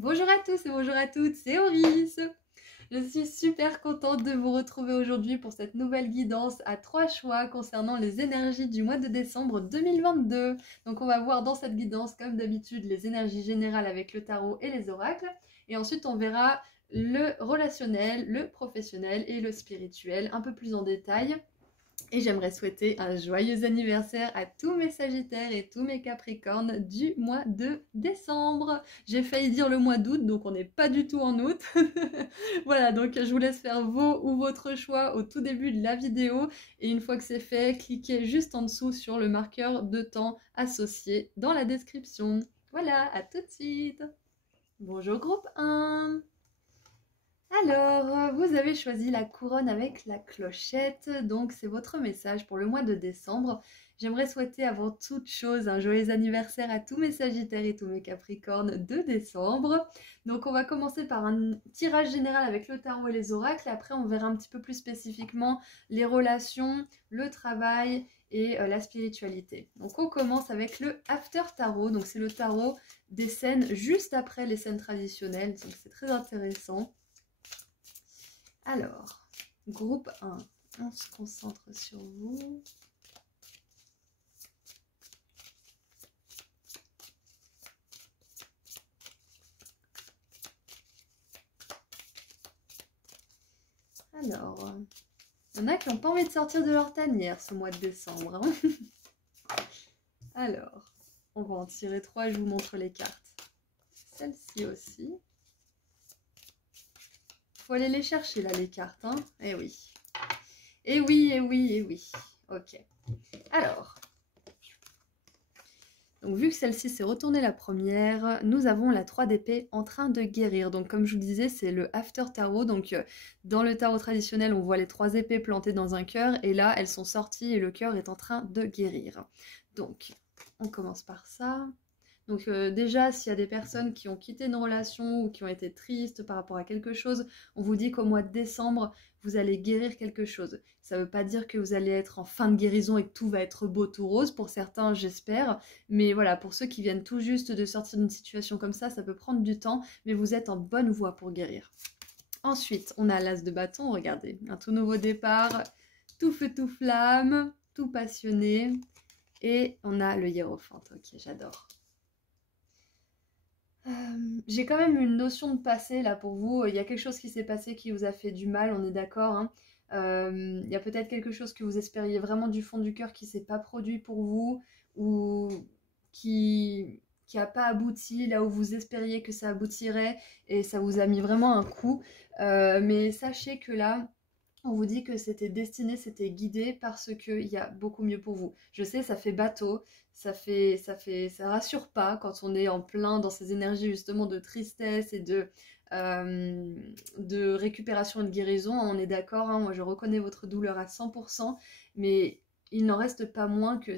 Bonjour à tous et bonjour à toutes, c'est Auris. Je suis super contente de vous retrouver aujourd'hui pour cette nouvelle guidance à 3 choix concernant les énergies du mois de décembre 2022. Donc on va voir dans cette guidance, comme d'habitude, les énergies générales avec le tarot et les oracles. Et ensuite on verra le relationnel, le professionnel et le spirituel un peu plus en détail. Et j'aimerais souhaiter un joyeux anniversaire à tous mes Sagittaires et tous mes Capricornes du mois de décembre. J'ai failli dire le mois d'août, donc on n'est pas du tout en août. Voilà, donc je vous laisse faire vos ou votre choix au tout début de la vidéo. Et une fois que c'est fait, cliquez juste en dessous sur le marqueur de temps associé dans la description. Voilà, à tout de suite. Bonjour groupe 1. Alors, vous avez choisi la couronne avec la clochette, donc c'est votre message pour le mois de décembre. J'aimerais souhaiter avant toute chose un joyeux anniversaire à tous mes Sagittaires et tous mes Capricornes de décembre. Donc on va commencer par un tirage général avec le tarot et les oracles, et après on verra un petit peu plus spécifiquement les relations, le travail et la spiritualité. Donc on commence avec le After Tarot, donc c'est le tarot des scènes juste après les scènes traditionnelles, donc c'est très intéressant. Alors, groupe 1, on se concentre sur vous. Alors, il y en a qui n'ont pas envie de sortir de leur tanière ce mois de décembre. Hein. Alors, on va en tirer 3, je vous montre les cartes. Celle-ci aussi. Faut aller les chercher là, les cartes. Hein. Eh oui. Eh oui, eh oui, eh oui. Ok. Alors, donc vu que celle-ci s'est retournée la première, nous avons la 3 d'épée en train de guérir. Donc comme je vous disais, c'est le After Tarot. Donc dans le tarot traditionnel, on voit les 3 épées plantées dans un cœur. Et là, elles sont sorties et le cœur est en train de guérir. Donc, on commence par ça. Donc déjà, s'il y a des personnes qui ont quitté une relation ou qui ont été tristes par rapport à quelque chose, on vous dit qu'au mois de décembre, vous allez guérir quelque chose. Ça ne veut pas dire que vous allez être en fin de guérison et que tout va être beau tout rose, pour certains j'espère, mais voilà, pour ceux qui viennent tout juste de sortir d'une situation comme ça peut prendre du temps, mais vous êtes en bonne voie pour guérir. Ensuite, on a l'as de bâton, regardez, un tout nouveau départ, tout feu, tout flamme, tout passionné, et on a le hiérophante, ok, j'adore. J'ai quand même une notion de passé là pour vous. Il y a quelque chose qui s'est passé qui vous a fait du mal, on est d'accord. Hein. Il y a peut-être quelque chose que vous espériez vraiment du fond du cœur qui s'est pas produit pour vous ou qui a pas abouti là où vous espériez que ça aboutirait et ça vous a mis vraiment un coup. Mais sachez que là, on vous dit que c'était destiné, c'était guidé parce qu'il y a beaucoup mieux pour vous. Je sais, ça fait bateau, ça rassure pas quand on est en plein dans ces énergies justement de tristesse et de récupération et de guérison. On est d'accord, hein, moi je reconnais votre douleur à 100%, mais il n'en reste pas moins que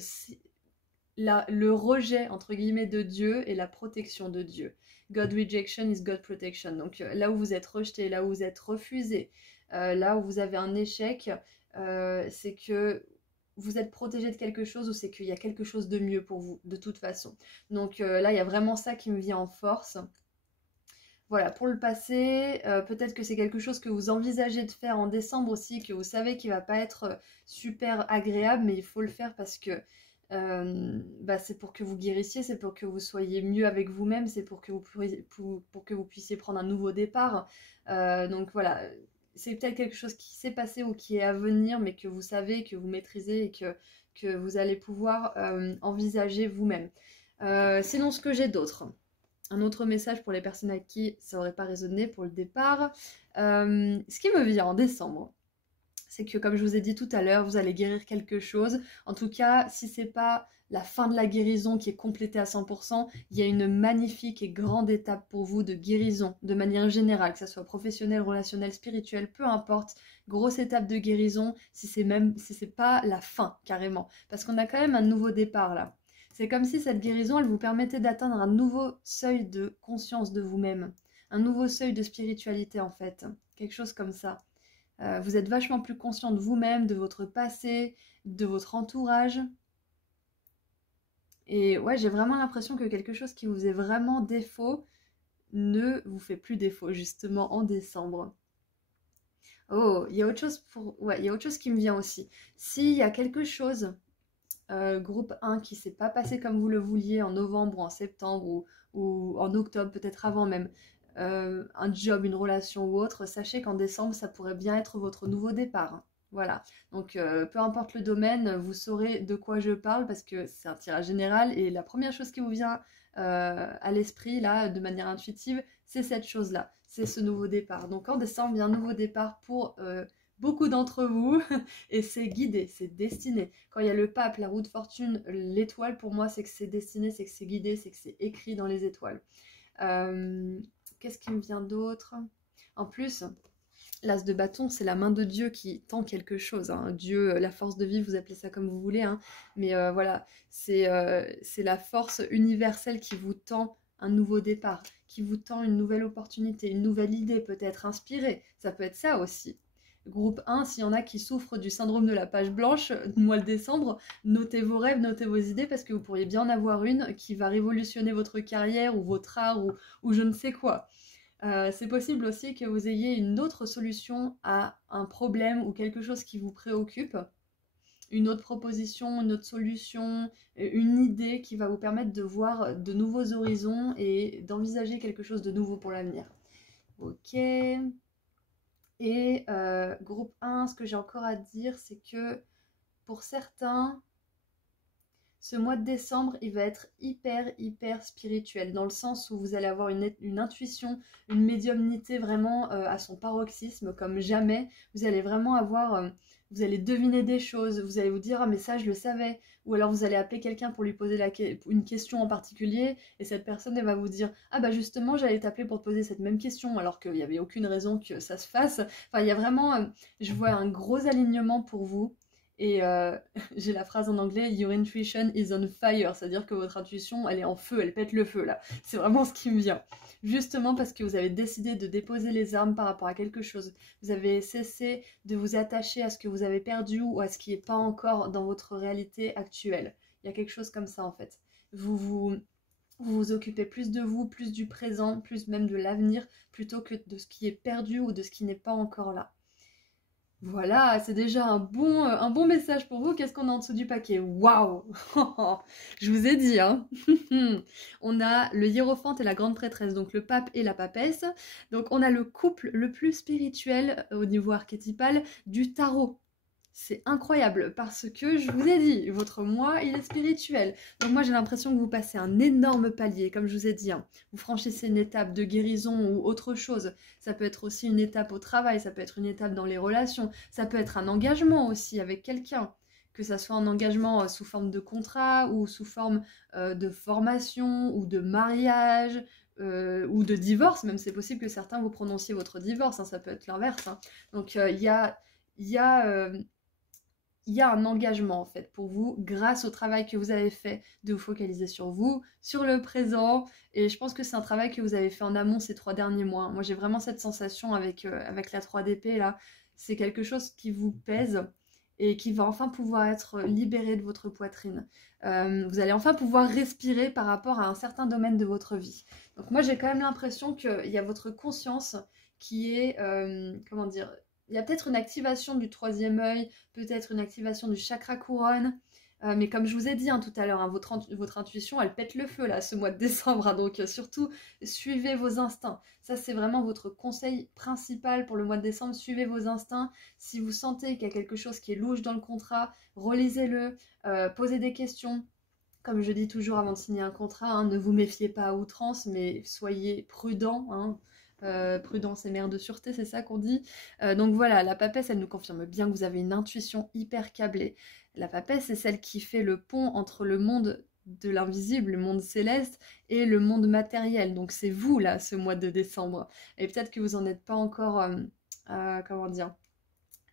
le rejet entre guillemets de Dieu et la protection de Dieu. God rejection is God protection. Donc là où vous êtes rejeté, là où vous êtes refusé, là où vous avez un échec, c'est que vous êtes protégé de quelque chose ou c'est qu'il y a quelque chose de mieux pour vous, de toute façon. Donc là, il y a vraiment ça qui me vient en force. Voilà, pour le passé, peut-être que c'est quelque chose que vous envisagez de faire en décembre aussi, que vous savez qu'il ne va pas être super agréable, mais il faut le faire parce que c'est pour que vous guérissiez, c'est pour que vous soyez mieux avec vous-même, c'est pour que vous puissiez prendre un nouveau départ. Donc voilà, c'est peut-être quelque chose qui s'est passé ou qui est à venir, mais que vous savez, que vous maîtrisez et que vous allez pouvoir envisager vous-même. Sinon, ce que j'ai d'autre. Un autre message pour les personnes à qui ça n'aurait pas résonné pour le départ. Ce qui me vient en décembre, c'est que comme je vous ai dit tout à l'heure, vous allez guérir quelque chose. En tout cas, si c'est pas la fin de la guérison qui est complétée à 100%, il y a une magnifique et grande étape pour vous de guérison, de manière générale, que ce soit professionnelle, relationnelle, spirituelle, peu importe. Grosse étape de guérison, si c'est pas la fin, carrément. Parce qu'on a quand même un nouveau départ là. C'est comme si cette guérison, elle vous permettait d'atteindre un nouveau seuil de conscience de vous-même. Un nouveau seuil de spiritualité en fait. Quelque chose comme ça. Vous êtes vachement plus conscient de vous-même, de votre passé, de votre entourage. Et ouais, j'ai vraiment l'impression que quelque chose qui vous est vraiment défaut, ne vous fait plus défaut, justement, en décembre. Oh, il y a autre chose ouais, il y a autre chose qui me vient aussi. S'il y a quelque chose, groupe 1, qui s'est pas passé comme vous le vouliez en novembre ou en septembre ou en octobre, peut-être avant même, un job, une relation ou autre, sachez qu'en décembre, ça pourrait bien être votre nouveau départ, hein. Voilà, donc peu importe le domaine, vous saurez de quoi je parle parce que c'est un tirage général et la première chose qui vous vient à l'esprit, là, de manière intuitive, c'est cette chose-là, c'est ce nouveau départ. Donc en décembre, il y a un nouveau départ pour beaucoup d'entre vous et c'est guidé, c'est destiné. Quand il y a le pape, la roue de fortune, l'étoile, pour moi, c'est que c'est destiné, c'est que c'est guidé, c'est que c'est écrit dans les étoiles. Qu'est-ce qui me vient d'autre? En plus, l'as de bâton, c'est la main de Dieu qui tend quelque chose, hein. Dieu, la force de vie, vous appelez ça comme vous voulez, hein. Mais voilà, c'est la force universelle qui vous tend un nouveau départ, qui vous tend une nouvelle opportunité, une nouvelle idée peut-être inspirée. Ça peut être ça aussi. Groupe 1, s'il y en a qui souffrent du syndrome de la page blanche, mois de décembre, notez vos rêves, notez vos idées, parce que vous pourriez bien en avoir une qui va révolutionner votre carrière ou votre art ou je ne sais quoi. C'est possible aussi que vous ayez une autre solution à un problème ou quelque chose qui vous préoccupe, une autre proposition, une autre solution, une idée qui va vous permettre de voir de nouveaux horizons et d'envisager quelque chose de nouveau pour l'avenir. Ok. Et groupe 1, ce que j'ai encore à dire, c'est que pour certains, ce mois de décembre, il va être hyper spirituel, dans le sens où vous allez avoir une intuition, une médiumnité vraiment à son paroxysme, comme jamais. Vous allez vraiment avoir, vous allez deviner des choses, vous allez vous dire « Ah mais ça je le savais », ou alors vous allez appeler quelqu'un pour lui poser une question en particulier, et cette personne elle va vous dire « Ah bah justement j'allais t'appeler pour te poser cette même question », alors qu'il n'y avait aucune raison que ça se fasse. Enfin il y a vraiment, je vois un gros alignement pour vous. Et j'ai la phrase en anglais, Your intuition is on fire, c'est-à-dire que votre intuition, elle est en feu, elle pète le feu là. C'est vraiment ce qui me vient. Justement parce que vous avez décidé de déposer les armes par rapport à quelque chose. Vous avez cessé de vous attacher à ce que vous avez perdu ou à ce qui n'est pas encore dans votre réalité actuelle. Il y a quelque chose comme ça en fait. Vous vous occupez plus de vous, plus du présent, plus même de l'avenir, plutôt que de ce qui est perdu ou de ce qui n'est pas encore là. Voilà, c'est déjà un bon message pour vous. Qu'est-ce qu'on a en dessous du paquet? Waouh! Je vous ai dit, hein. On a le hiérophante et la grande prêtresse, donc le pape et la papesse. Donc on a le couple le plus spirituel au niveau archétypal du tarot. C'est incroyable parce que je vous ai dit, votre moi, il est spirituel. Donc moi, j'ai l'impression que vous passez un énorme palier, comme je vous ai dit, hein. Vous franchissez une étape de guérison ou autre chose. Ça peut être aussi une étape au travail, ça peut être une étape dans les relations, ça peut être un engagement aussi avec quelqu'un. Que ça soit un engagement sous forme de contrat ou sous forme de formation ou de mariage ou de divorce. Même c'est possible que certains vous prononciez votre divorce, hein, ça peut être l'inverse, hein. Donc il y a un engagement en fait pour vous grâce au travail que vous avez fait de vous focaliser sur vous, sur le présent, et je pense que c'est un travail que vous avez fait en amont ces 3 derniers mois. Moi j'ai vraiment cette sensation avec la 3DP là, c'est quelque chose qui vous pèse et qui va enfin pouvoir être libéré de votre poitrine. Vous allez enfin pouvoir respirer par rapport à un certain domaine de votre vie. Donc moi j'ai quand même l'impression qu'il y a votre conscience qui est, comment dire, il y a peut-être une activation du 3e œil, peut-être une activation du chakra couronne. Mais comme je vous ai dit, hein, tout à l'heure, hein, votre intuition, elle pète le feu là, ce mois de décembre. Hein, donc surtout, suivez vos instincts. Ça, c'est vraiment votre conseil principal pour le mois de décembre. Suivez vos instincts. Si vous sentez qu'il y a quelque chose qui est louche dans le contrat, relisez-le, posez des questions. Comme je dis toujours avant de signer un contrat, hein, ne vous méfiez pas à outrance, mais soyez prudent, hein. Prudence et mère de sûreté, c'est ça qu'on dit. Donc voilà, la papesse, elle nous confirme bien que vous avez une intuition hyper câblée. La papesse, c'est celle qui fait le pont entre le monde de l'invisible, le monde céleste, et le monde matériel. Donc c'est vous, là, ce mois de décembre. Et peut-être que vous n'en êtes pas encore, comment dire,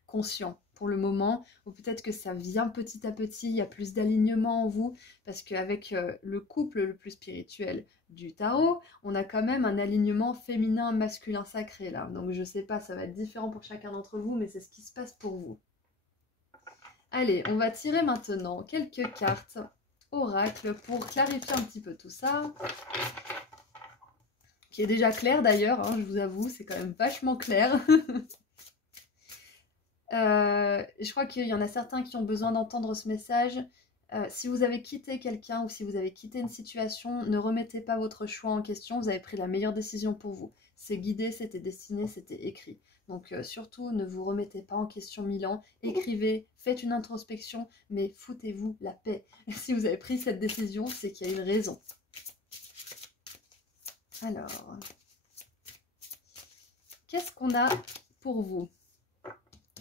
conscient pour le moment, ou peut-être que ça vient petit à petit, il y a plus d'alignement en vous, parce qu'avec le couple le plus spirituel du tarot, on a quand même un alignement féminin, masculin, sacré là. Donc je sais pas, ça va être différent pour chacun d'entre vous, mais c'est ce qui se passe pour vous. Allez, on va tirer maintenant quelques cartes oracle pour clarifier un petit peu tout ça. qui est déjà clair d'ailleurs, hein, je vous avoue, c'est quand même vachement clair. Je crois qu'il y en a certains qui ont besoin d'entendre ce message. Si vous avez quitté quelqu'un ou si vous avez quitté une situation, ne remettez pas votre choix en question, vous avez pris la meilleure décision pour vous. C'est guidé, c'était destiné, c'était écrit. Donc surtout, ne vous remettez pas en question 1000 ans, écrivez, faites une introspection, mais foutez-vous la paix. Si vous avez pris cette décision, c'est qu'il y a une raison. Alors, qu'est-ce qu'on a pour vous?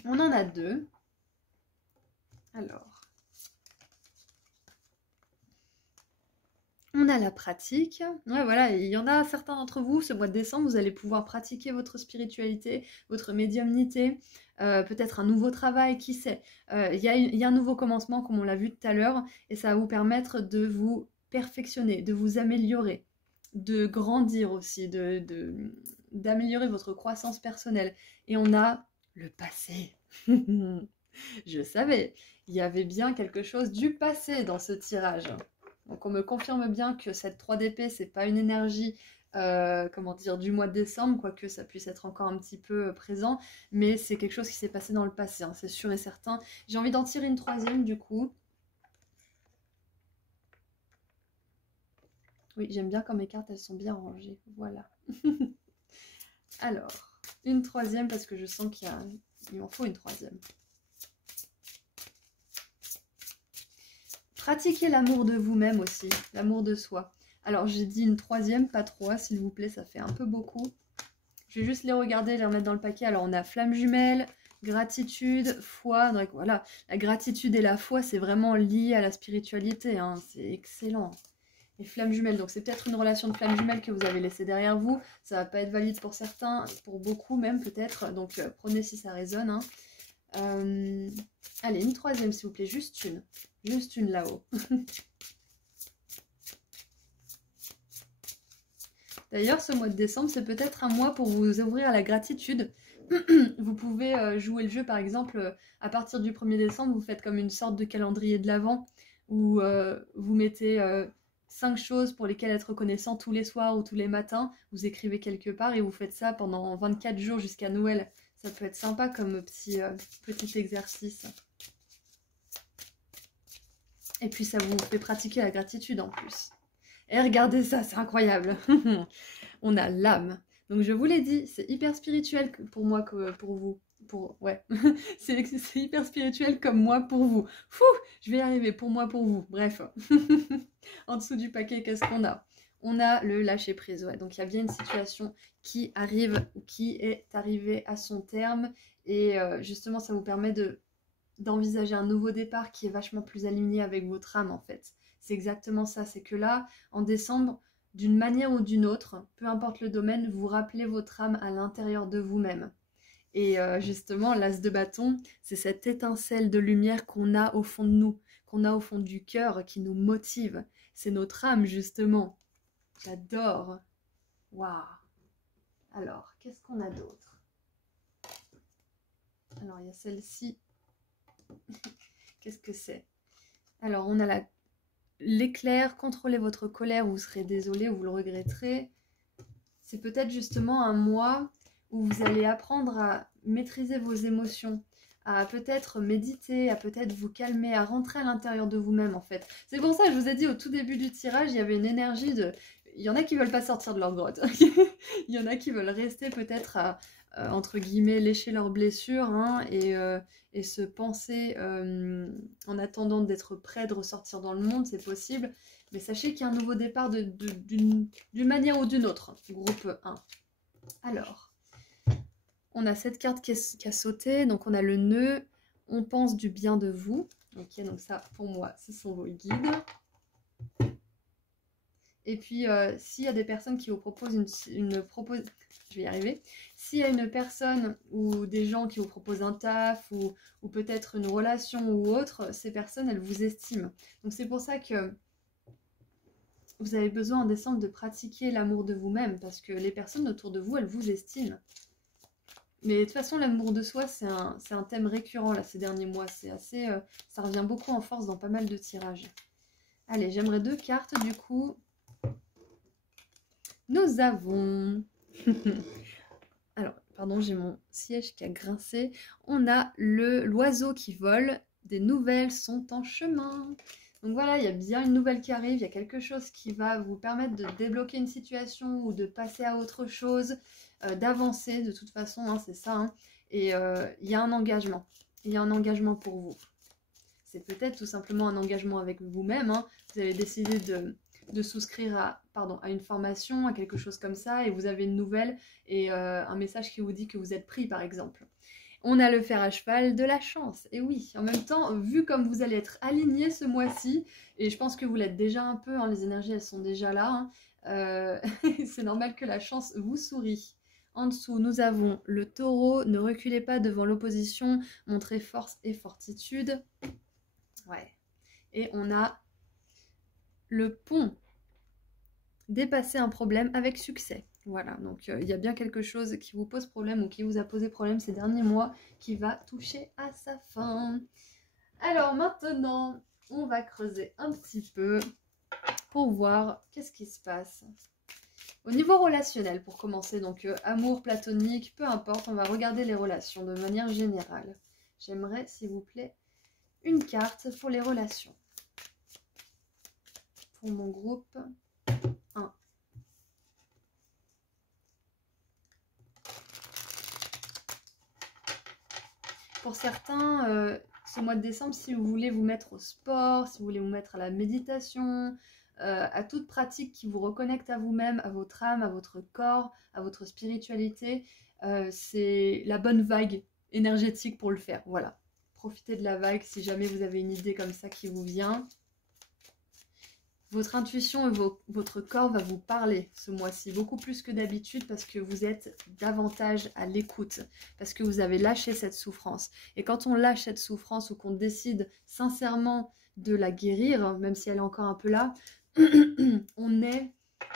On en a deux. Alors, on a la pratique. Ouais, voilà, il y en a certains d'entre vous, ce mois de décembre, vous allez pouvoir pratiquer votre spiritualité, votre médiumnité, peut-être un nouveau travail, qui sait. Il y a un nouveau commencement, comme on l'a vu tout à l'heure, et ça va vous permettre de vous perfectionner, de vous améliorer, de grandir aussi, d'améliorer votre croissance personnelle. Et on a le passé. Je savais, il y avait bien quelque chose du passé dans ce tirage. Donc on me confirme bien que cette 3 d'épée, c'est pas une énergie comment dire, du mois de décembre, quoique ça puisse être encore un petit peu présent, mais c'est quelque chose qui s'est passé dans le passé, hein, c'est sûr et certain. J'ai envie d'en tirer une troisième du coup. Oui, j'aime bien quand mes cartes, elles sont bien rangées, voilà. Alors, une troisième parce que je sens qu'il m'en faut une troisième. Pratiquez l'amour de vous-même aussi, l'amour de soi. Alors j'ai dit une troisième, pas trois, s'il vous plaît, ça fait un peu beaucoup. Je vais juste les regarder, les remettre dans le paquet. Alors on a flamme jumelle, gratitude, foi. Donc voilà, la gratitude et la foi, c'est vraiment lié à la spiritualité, hein. C'est excellent. Et flamme jumelle, donc c'est peut-être une relation de flamme jumelle que vous avez laissée derrière vous. Ça va pas être valide pour certains, pour beaucoup même peut-être. Donc prenez si ça résonne, hein. Allez, une troisième s'il vous plaît, juste une là-haut. D'ailleurs, ce mois de décembre, c'est peut-être un mois pour vous ouvrir à la gratitude. Vous pouvez jouer le jeu, par exemple, à partir du 1er décembre, vous faites comme une sorte de calendrier de l'Avent, où vous mettez 5 choses pour lesquelles être reconnaissant tous les soirs ou tous les matins. Vous écrivez quelque part et vous faites ça pendant 24 jours jusqu'à Noël. Ça peut être sympa comme petit exercice. Et puis ça vous fait pratiquer la gratitude en plus. Et regardez ça, c'est incroyable. On a l'âme. Donc je vous l'ai dit, c'est hyper spirituel pour moi que pour vous. Ouais, c'est hyper spirituel comme moi pour vous. Fouh, je vais y arriver, pour moi, pour vous. Bref. En dessous du paquet, qu'est-ce qu'on a? On a le lâcher prise, ouais. Donc il y a bien une situation qui arrive ou qui est arrivée à son terme. Et justement, ça vous permet d'envisager un nouveau départ qui est vachement plus aligné avec votre âme en fait. C'est exactement ça, c'est que là, en décembre, d'une manière ou d'une autre, peu importe le domaine, vous rappelez votre âme à l'intérieur de vous-même. Et justement, l'as de bâton, c'est cette étincelle de lumière qu'on a au fond de nous, qu'on a au fond du cœur, qui nous motive. C'est notre âme, justement. J'adore. Waouh. Alors, qu'est-ce qu'on a d'autre? Alors, il y a celle-ci. Qu'est-ce que c'est? Alors, on a l'éclair, contrôlez votre colère, vous serez désolé ou vous le regretterez. C'est peut-être justement un mois où vous allez apprendre à maîtriser vos émotions, à peut-être méditer, à peut-être vous calmer, à rentrer à l'intérieur de vous-même en fait. C'est pour ça que je vous ai dit au tout début du tirage, il y avait une énergie de... Il y en a qui veulent pas sortir de leur grotte. Il y en a qui veulent rester peut-être à, entre guillemets, lécher leurs blessures, hein, et se penser en attendant d'être prêt de ressortir dans le monde, c'est possible. Mais sachez qu'il y a un nouveau départ d'une manière ou d'une autre. Groupe 1. Alors, on a cette carte qui a sauté. Donc, on a le nœud. On pense du bien de vous. Ok, donc ça, pour moi, ce sont vos guides. Et puis, s'il y a des personnes qui vous proposent je vais y arriver. S'il y a une personne ou des gens qui vous proposent un taf ou peut-être une relation ou autre, ces personnes, elles vous estiment. Donc, c'est pour ça que vous avez besoin en décembre de pratiquer l'amour de vous-même parce que les personnes autour de vous, elles vous estiment. Mais de toute façon, l'amour de soi, c'est un thème récurrent là, ces derniers mois. C'est assez, ça revient beaucoup en force dans pas mal de tirages. Allez, j'aimerais 2 cartes du coup. nous avons... Alors, pardon, j'ai mon siège qui a grincé. On a l'oiseau qui vole. Des nouvelles sont en chemin. Donc voilà, il y a bien une nouvelle qui arrive. Il y a quelque chose qui va vous permettre de débloquer une situation ou de passer à autre chose, d'avancer de toute façon, hein, c'est ça. Hein. Et il y a un engagement. Il y a un engagement pour vous. C'est peut-être tout simplement un engagement avec vous-même. Hein. Vous avez décidé de souscrire à une formation, à quelque chose comme ça, et vous avez une nouvelle et un message qui vous dit que vous êtes pris, par exemple. On a le fer à cheval de la chance. Et oui, en même temps, vu comme vous allez être aligné ce mois-ci, et je pense que vous l'êtes déjà un peu, hein, les énergies, elles sont déjà là, hein, c'est normal que la chance vous sourit. En dessous, nous avons le taureau. Ne reculez pas devant l'opposition, montrez force et fortitude. Ouais. Et on a le pont. Dépasser un problème avec succès. Voilà, donc il y a bien quelque chose qui vous pose problème ou qui vous a posé problème ces derniers mois qui va toucher à sa fin. Alors maintenant, on va creuser un petit peu pour voir qu'est-ce qui se passe. Au niveau relationnel, pour commencer, donc amour, platonique, peu importe, on va regarder les relations de manière générale. J'aimerais, s'il vous plaît, une carte pour les relations. Pour mon groupe 1. Pour certains, ce mois de décembre, si vous voulez vous mettre au sport, si vous voulez vous mettre à la méditation, à toute pratique qui vous reconnecte à vous-même, à votre âme, à votre corps, à votre spiritualité, c'est la bonne vague énergétique pour le faire. Voilà, profitez de la vague si jamais vous avez une idée comme ça qui vous vient. Votre intuition et votre corps va vous parler ce mois-ci, beaucoup plus que d'habitude parce que vous êtes davantage à l'écoute, parce que vous avez lâché cette souffrance. Et quand on lâche cette souffrance ou qu'on décide sincèrement de la guérir, même si elle est encore un peu là, on est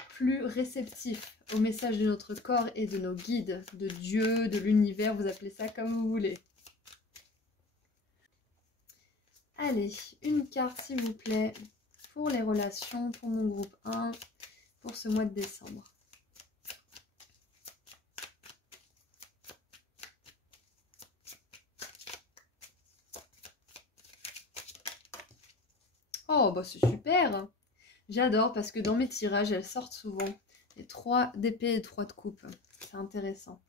plus réceptif au message de notre corps et de nos guides, de Dieu, de l'univers, vous appelez ça comme vous voulez. Allez, une carte s'il vous plaît. Pour les relations, pour mon groupe 1, pour ce mois de décembre. Oh, bah c'est super. J'adore parce que dans mes tirages, elles sortent souvent. Les 3 d'épée et 3 de coupe. C'est intéressant.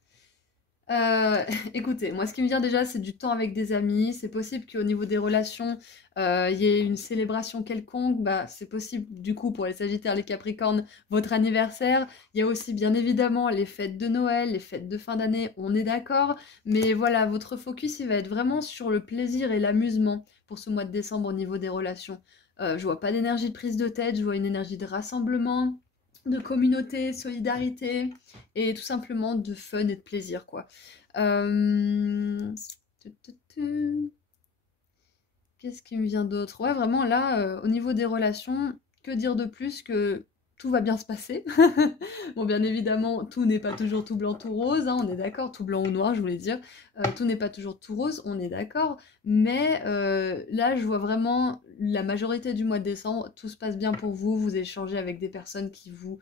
Écoutez, moi ce qui me vient déjà c'est du temps avec des amis, c'est possible qu'au niveau des relations il y ait une célébration quelconque, bah, c'est possible du coup pour les Sagittaires, les Capricornes, votre anniversaire, il y a aussi bien évidemment les fêtes de Noël, les fêtes de fin d'année, on est d'accord, mais voilà, votre focus il va être vraiment sur le plaisir et l'amusement pour ce mois de décembre au niveau des relations. Je vois pas d'énergie de prise de tête, je vois une énergie de rassemblement, de communauté, solidarité et tout simplement de fun et de plaisir quoi. Qu'est-ce qui me vient d'autre? Ouais, vraiment là, au niveau des relations, que dire de plus que tout va bien se passer. Bon, bien évidemment, tout n'est pas toujours tout blanc, tout rose, hein, on est d'accord, tout blanc ou noir, je voulais dire. Tout n'est pas toujours tout rose, on est d'accord. Mais là, je vois vraiment la majorité du mois de décembre, tout se passe bien pour vous, vous échangez avec des personnes qui vous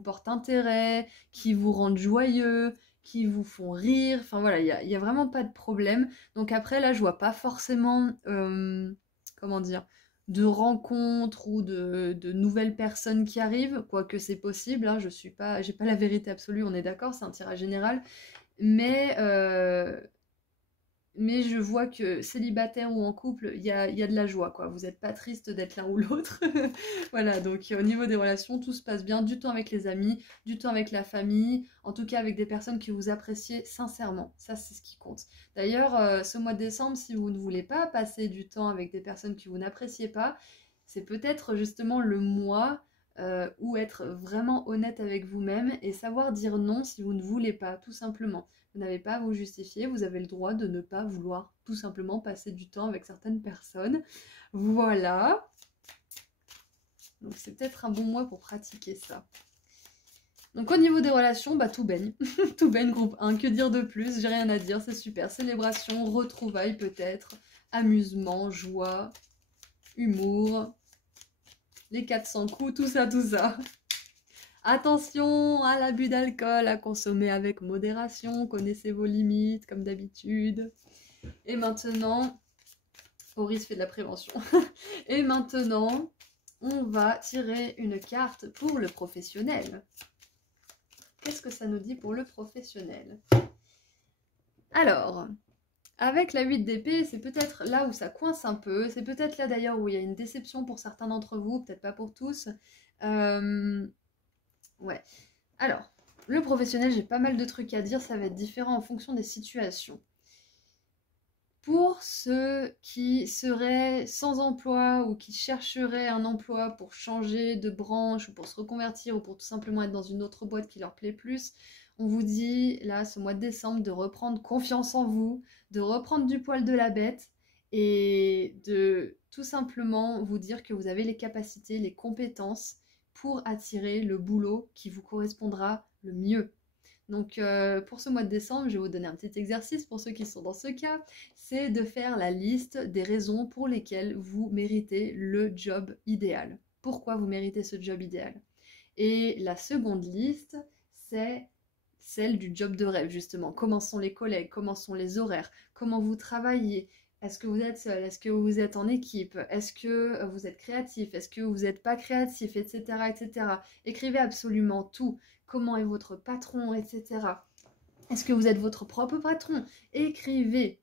portent intérêt, qui vous rendent joyeux, qui vous font rire. Enfin voilà, il y a vraiment pas de problème. Donc après, là, je vois pas forcément, comment dire, de rencontres ou de nouvelles personnes qui arrivent, quoique c'est possible, hein, j'ai pas la vérité absolue, on est d'accord, c'est un tirage général, mais je vois que célibataire ou en couple, il y a de la joie, quoi. Vous n'êtes pas triste d'être l'un ou l'autre. Voilà, donc au niveau des relations, tout se passe bien, du temps avec les amis, du temps avec la famille, en tout cas avec des personnes que vous appréciez sincèrement. Ça, c'est ce qui compte. D'ailleurs, ce mois de décembre, si vous ne voulez pas passer du temps avec des personnes que vous n'appréciez pas, c'est peut-être justement le mois où être vraiment honnête avec vous-même et savoir dire non si vous ne voulez pas, tout simplement. Vous n'avez pas à vous justifier, vous avez le droit de ne pas vouloir tout simplement passer du temps avec certaines personnes. Voilà. Donc c'est peut-être un bon mois pour pratiquer ça. Donc au niveau des relations, bah tout baigne. Tout baigne groupe 1, que dire de plus? J'ai rien à dire, c'est super. Célébration, retrouvailles peut-être, amusement, joie, humour, les 400 coups, tout ça, tout ça. Attention à l'abus d'alcool, à consommer avec modération, connaissez vos limites comme d'habitude. Et maintenant, Auris fait de la prévention. Et maintenant, on va tirer une carte pour le professionnel. Qu'est-ce que ça nous dit pour le professionnel? Alors, avec la 8 d'épée, c'est peut-être là où ça coince un peu. C'est peut-être là d'ailleurs où il y a une déception pour certains d'entre vous, peut-être pas pour tous. Ouais. Alors, le professionnel, j'ai pas mal de trucs à dire, ça va être différent en fonction des situations. Pour ceux qui seraient sans emploi ou qui chercheraient un emploi pour changer de branche ou pour se reconvertir ou pour tout simplement être dans une autre boîte qui leur plaît plus, on vous dit là ce mois de décembre de reprendre confiance en vous, de reprendre du poil de la bête et de tout simplement vous dire que vous avez les capacités, les compétences pour attirer le boulot qui vous correspondra le mieux. Donc pour ce mois de décembre, je vais vous donner un petit exercice pour ceux qui sont dans ce cas, c'est de faire la liste des raisons pour lesquelles vous méritez le job idéal. Pourquoi vous méritez ce job idéal? Et la seconde liste, c'est celle du job de rêve justement. Comment sont les collègues? Comment sont les horaires? Comment vous travaillez? Est-ce que vous êtes seul? Est-ce que vous êtes en équipe? Est-ce que vous êtes créatif? Est-ce que vous n'êtes pas créatif? Etc. etc. Écrivez absolument tout. Comment est votre patron? Etc. Est-ce que vous êtes votre propre patron? Écrivez.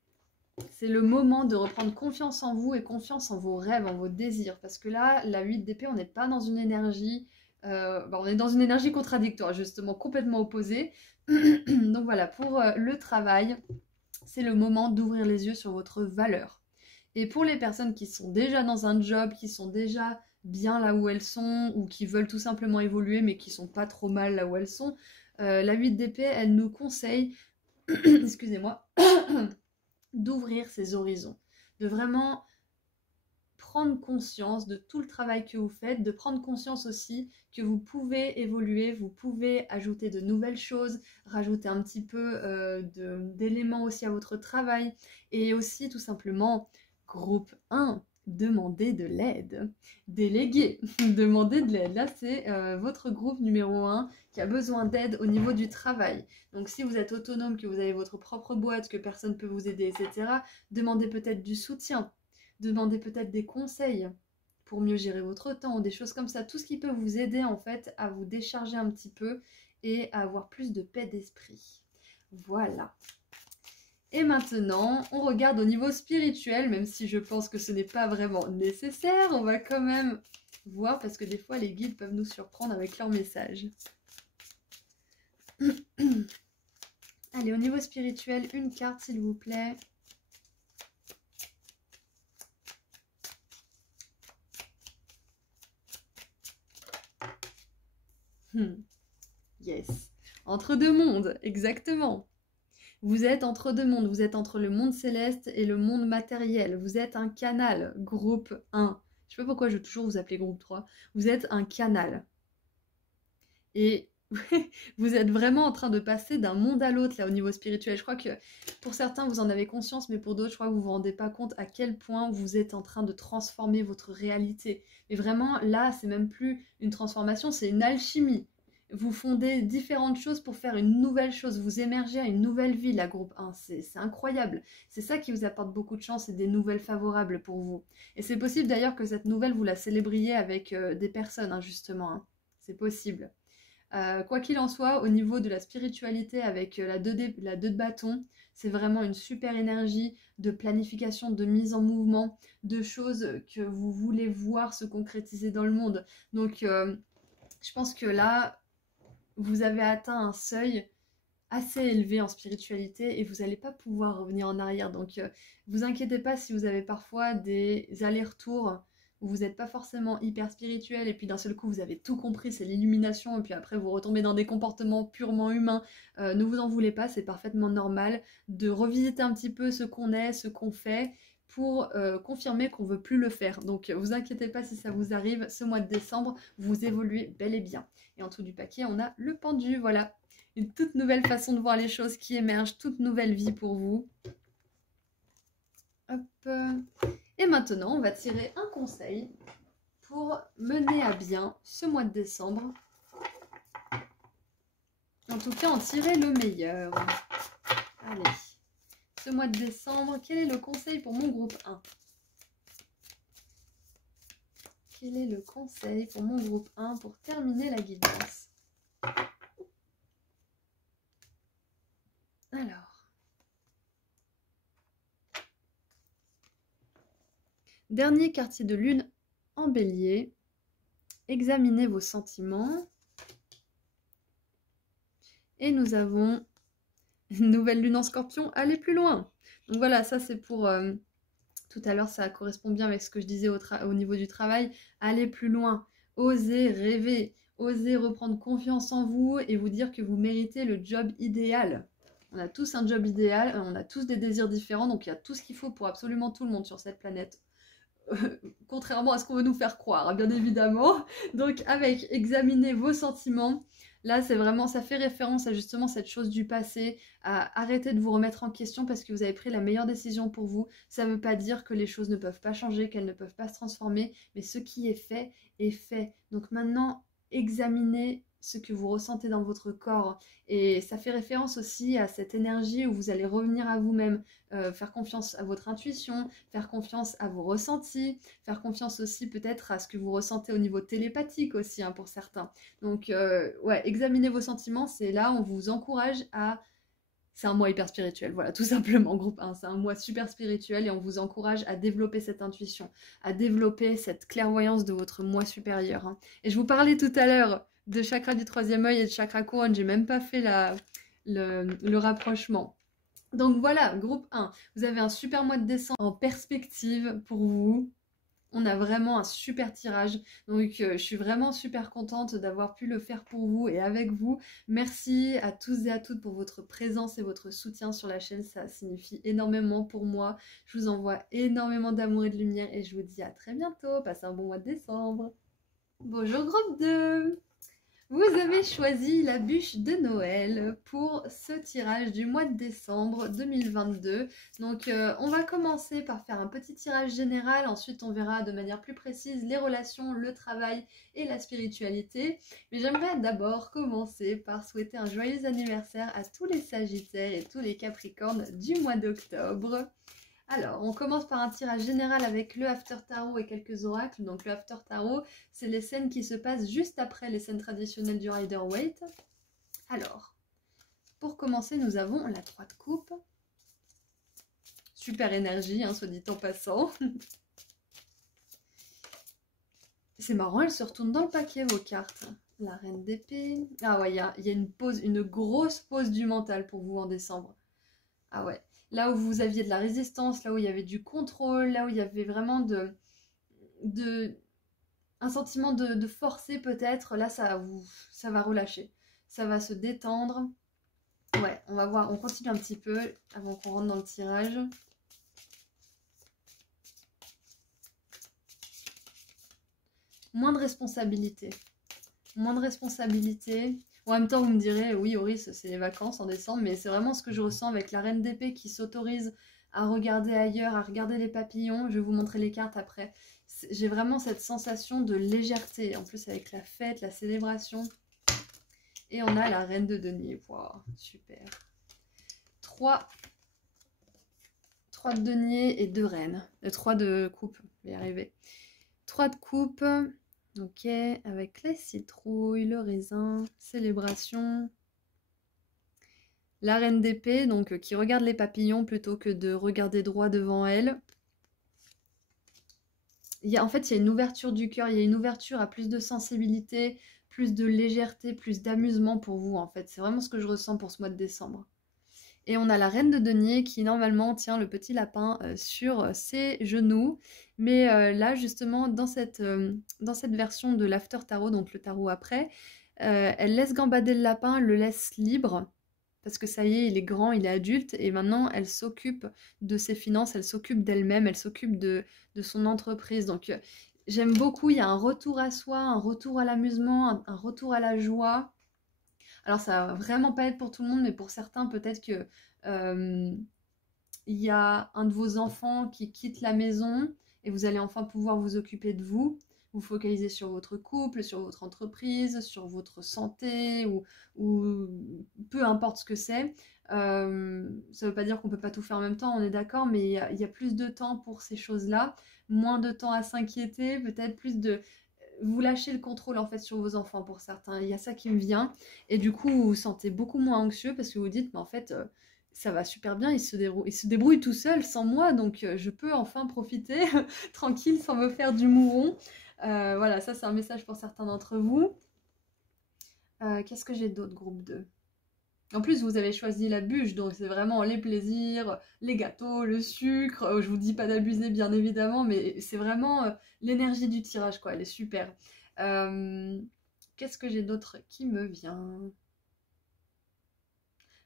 C'est le moment de reprendre confiance en vous et confiance en vos rêves, en vos désirs. Parce que là, la 8 d'épée, on n'est pas dans une énergie... on est dans une énergie contradictoire, justement, complètement opposée. Donc voilà, pour le travail, c'est le moment d'ouvrir les yeux sur votre valeur. Et pour les personnes qui sont déjà dans un job, qui sont déjà bien là où elles sont, ou qui veulent tout simplement évoluer, mais qui sont pas trop mal là où elles sont, la 8 d'épée, elle nous conseille, excusez-moi, d'ouvrir ses horizons, de vraiment prendre conscience de tout le travail que vous faites, de prendre conscience aussi que vous pouvez évoluer, vous pouvez ajouter de nouvelles choses, rajouter un petit peu d'éléments aussi à votre travail, et aussi tout simplement, groupe 1, demandez de l'aide. Déléguer, demandez de l'aide. Là, c'est votre groupe numéro 1 qui a besoin d'aide au niveau du travail. Donc si vous êtes autonome, que vous avez votre propre boîte, que personne ne peut vous aider, etc., demandez peut-être du soutien. Demandez peut-être des conseils pour mieux gérer votre temps, des choses comme ça. Tout ce qui peut vous aider en fait à vous décharger un petit peu et à avoir plus de paix d'esprit. Voilà. Et maintenant, on regarde au niveau spirituel, même si je pense que ce n'est pas vraiment nécessaire. On va quand même voir parce que des fois les guides peuvent nous surprendre avec leurs messages. Allez, au niveau spirituel, une carte s'il vous plaît. Yes. Entre deux mondes, exactement. Vous êtes entre deux mondes. Vous êtes entre le monde céleste et le monde matériel. Vous êtes un canal, groupe 1. Je sais pas pourquoi je veux toujours vous appeler groupe 3. Vous êtes un canal. Et vous êtes vraiment en train de passer d'un monde à l'autre là au niveau spirituel. Je crois que pour certains vous en avez conscience, mais pour d'autres je crois que vous vous rendez pas compte à quel point vous êtes en train de transformer votre réalité. Et vraiment là c'est même plus une transformation, c'est une alchimie. Vous fondez différentes choses pour faire une nouvelle chose, vous émergez à une nouvelle vie, la groupe 1, c'est incroyable. C'est ça qui vous apporte beaucoup de chance et des nouvelles favorables pour vous. Et c'est possible d'ailleurs que cette nouvelle, vous la célébriez avec des personnes, hein, justement. Hein. C'est possible. Quoi qu'il en soit, au niveau de la spiritualité avec la 2 de bâton, c'est vraiment une super énergie de planification, de mise en mouvement, de choses que vous voulez voir se concrétiser dans le monde. Donc, je pense que là, vous avez atteint un seuil assez élevé en spiritualité et vous n'allez pas pouvoir revenir en arrière. Donc, vous inquiétez pas si vous avez parfois des allers-retours où vous n'êtes pas forcément hyper spirituel et puis d'un seul coup vous avez tout compris, c'est l'illumination et puis après vous retombez dans des comportements purement humains. Ne vous en voulez pas, c'est parfaitement normal de revisiter un petit peu ce qu'on est, ce qu'on fait pour confirmer qu'on ne veut plus le faire. Donc vous inquiétez pas si ça vous arrive, ce mois de décembre, vous évoluez bel et bien. Et en dessous du paquet, on a le pendu, voilà. Une toute nouvelle façon de voir les choses qui émerge, toute nouvelle vie pour vous. Hop. Et maintenant, on va tirer un conseil pour mener à bien ce mois de décembre. En tout cas, en tirer le meilleur. Allez. Ce mois de décembre, quel est le conseil pour mon groupe 1? Quel est le conseil pour mon groupe 1 pour terminer la guidance? Alors. Dernier quartier de lune en bélier. Examinez vos sentiments. Et nous avons une nouvelle lune en scorpion, allez plus loin. Donc voilà, ça c'est pour... tout à l'heure, ça correspond bien avec ce que je disais au niveau du travail. Aller plus loin, oser rêver, oser reprendre confiance en vous et vous dire que vous méritez le job idéal. On a tous un job idéal, on a tous des désirs différents, donc il y a tout ce qu'il faut pour absolument tout le monde sur cette planète. Contrairement à ce qu'on veut nous faire croire, bien évidemment. Donc avec examiner vos sentiments, là c'est vraiment, ça fait référence à justement cette chose du passé, à arrêter de vous remettre en question parce que vous avez pris la meilleure décision pour vous. Ça ne veut pas dire que les choses ne peuvent pas changer, qu'elles ne peuvent pas se transformer, mais ce qui est fait est fait. Donc maintenant, examinez ce que vous ressentez dans votre corps. Et ça fait référence aussi à cette énergie où vous allez revenir à vous-même, faire confiance à votre intuition, faire confiance à vos ressentis, faire confiance aussi peut-être à ce que vous ressentez au niveau télépathique aussi, hein, pour certains. Donc, ouais, examinez vos sentiments, c'est là, on vous encourage à... C'est un mois hyper spirituel, voilà, tout simplement, groupe 1. C'est un mois super spirituel et on vous encourage à développer cette intuition, à développer cette clairvoyance de votre moi supérieur. Hein. Et je vous parlais tout à l'heure de chakra du troisième œil et de chakra couronne, j'ai même pas fait le rapprochement. Donc voilà, groupe 1, vous avez un super mois de décembre en perspective pour vous. On a vraiment un super tirage, donc je suis vraiment super contente d'avoir pu le faire pour vous et avec vous. Merci à tous et à toutes pour votre présence et votre soutien sur la chaîne, ça signifie énormément pour moi. Je vous envoie énormément d'amour et de lumière et je vous dis à très bientôt. Passez un bon mois de décembre. Bonjour groupe 2. Vous avez choisi la bûche de Noël pour ce tirage du mois de décembre 2022. Donc on va commencer par faire un petit tirage général, ensuite on verra de manière plus précise les relations, le travail et la spiritualité. Mais j'aimerais d'abord commencer par souhaiter un joyeux anniversaire à tous les Sagittaires et tous les Capricornes du mois d'octobre. Alors, on commence par un tirage général avec le After Tarot et quelques oracles. Donc le After Tarot, c'est les scènes qui se passent juste après les scènes traditionnelles du Rider-Waite. Alors, pour commencer, nous avons la 3 de coupe. Super énergie, hein, soit dit en passant. C'est marrant, elles se retournent dans le paquet, vos cartes. La reine d'épée. Ah ouais, il y a une grosse pause du mental pour vous en décembre. Ah ouais. Là où vous aviez de la résistance, là où il y avait du contrôle, là où il y avait vraiment un sentiment de forcer peut-être, là ça va relâcher. Ça va se détendre. Ouais, on va voir, on continue un petit peu avant qu'on rentre dans le tirage. Moins de responsabilité. Moins de responsabilité. En même temps, vous me direz, oui, Auris, c'est les vacances en décembre, mais c'est vraiment ce que je ressens avec la reine d'épée qui s'autorise à regarder ailleurs, à regarder les papillons. Je vais vous montrer les cartes après. J'ai vraiment cette sensation de légèreté, en plus avec la fête, la célébration. Et on a la reine de denier. Wow, super. 3 de denier et 2 reines. 3 de coupe, je vais y arriver. 3 de coupe. Ok, avec la citrouille, le raisin, célébration. La reine d'épée, donc qui regarde les papillons plutôt que de regarder droit devant elle. En fait, il y a une ouverture du cœur, il y a une ouverture à plus de sensibilité, plus de légèreté, plus d'amusement pour vous, en fait. C'est vraiment ce que je ressens pour ce mois de décembre. Et on a la reine de denier qui, normalement, tient le petit lapin sur ses genoux. Mais là, justement, dans cette version de l'After Tarot, donc le tarot après, elle laisse gambader le lapin, elle le laisse libre. Parce que ça y est, il est grand, il est adulte, et maintenant elle s'occupe de ses finances, elle s'occupe d'elle-même, elle s'occupe de son entreprise. Donc j'aime beaucoup, il y a un retour à soi, un retour à l'amusement, un retour à la joie. Alors ça va vraiment pas être pour tout le monde, mais pour certains peut-être que il y a un de vos enfants qui quitte la maison, et vous allez enfin pouvoir vous occuper de vous. vous focalisez sur votre couple, sur votre entreprise, sur votre santé, ou peu importe ce que c'est. Ça ne veut pas dire qu'on ne peut pas tout faire en même temps, on est d'accord, mais il y a plus de temps pour ces choses-là, moins de temps à s'inquiéter, peut-être plus de... Vous lâchez le contrôle en fait sur vos enfants pour certains, il y a ça qui me vient, et du coup vous vous sentez beaucoup moins anxieux parce que vous dites, mais en fait, ça va super bien, il se débrouille tout seul sans moi, donc je peux enfin profiter tranquille sans me faire du mouron. Voilà, ça c'est un message pour certains d'entre vous. Qu'est-ce que j'ai d'autre, groupe 2? En plus, vous avez choisi la bûche, donc c'est vraiment les plaisirs, les gâteaux, le sucre. Je vous dis pas d'abuser, bien évidemment, mais c'est vraiment l'énergie du tirage, quoi. Elle est super. Qu'est-ce que j'ai d'autre qui me vient?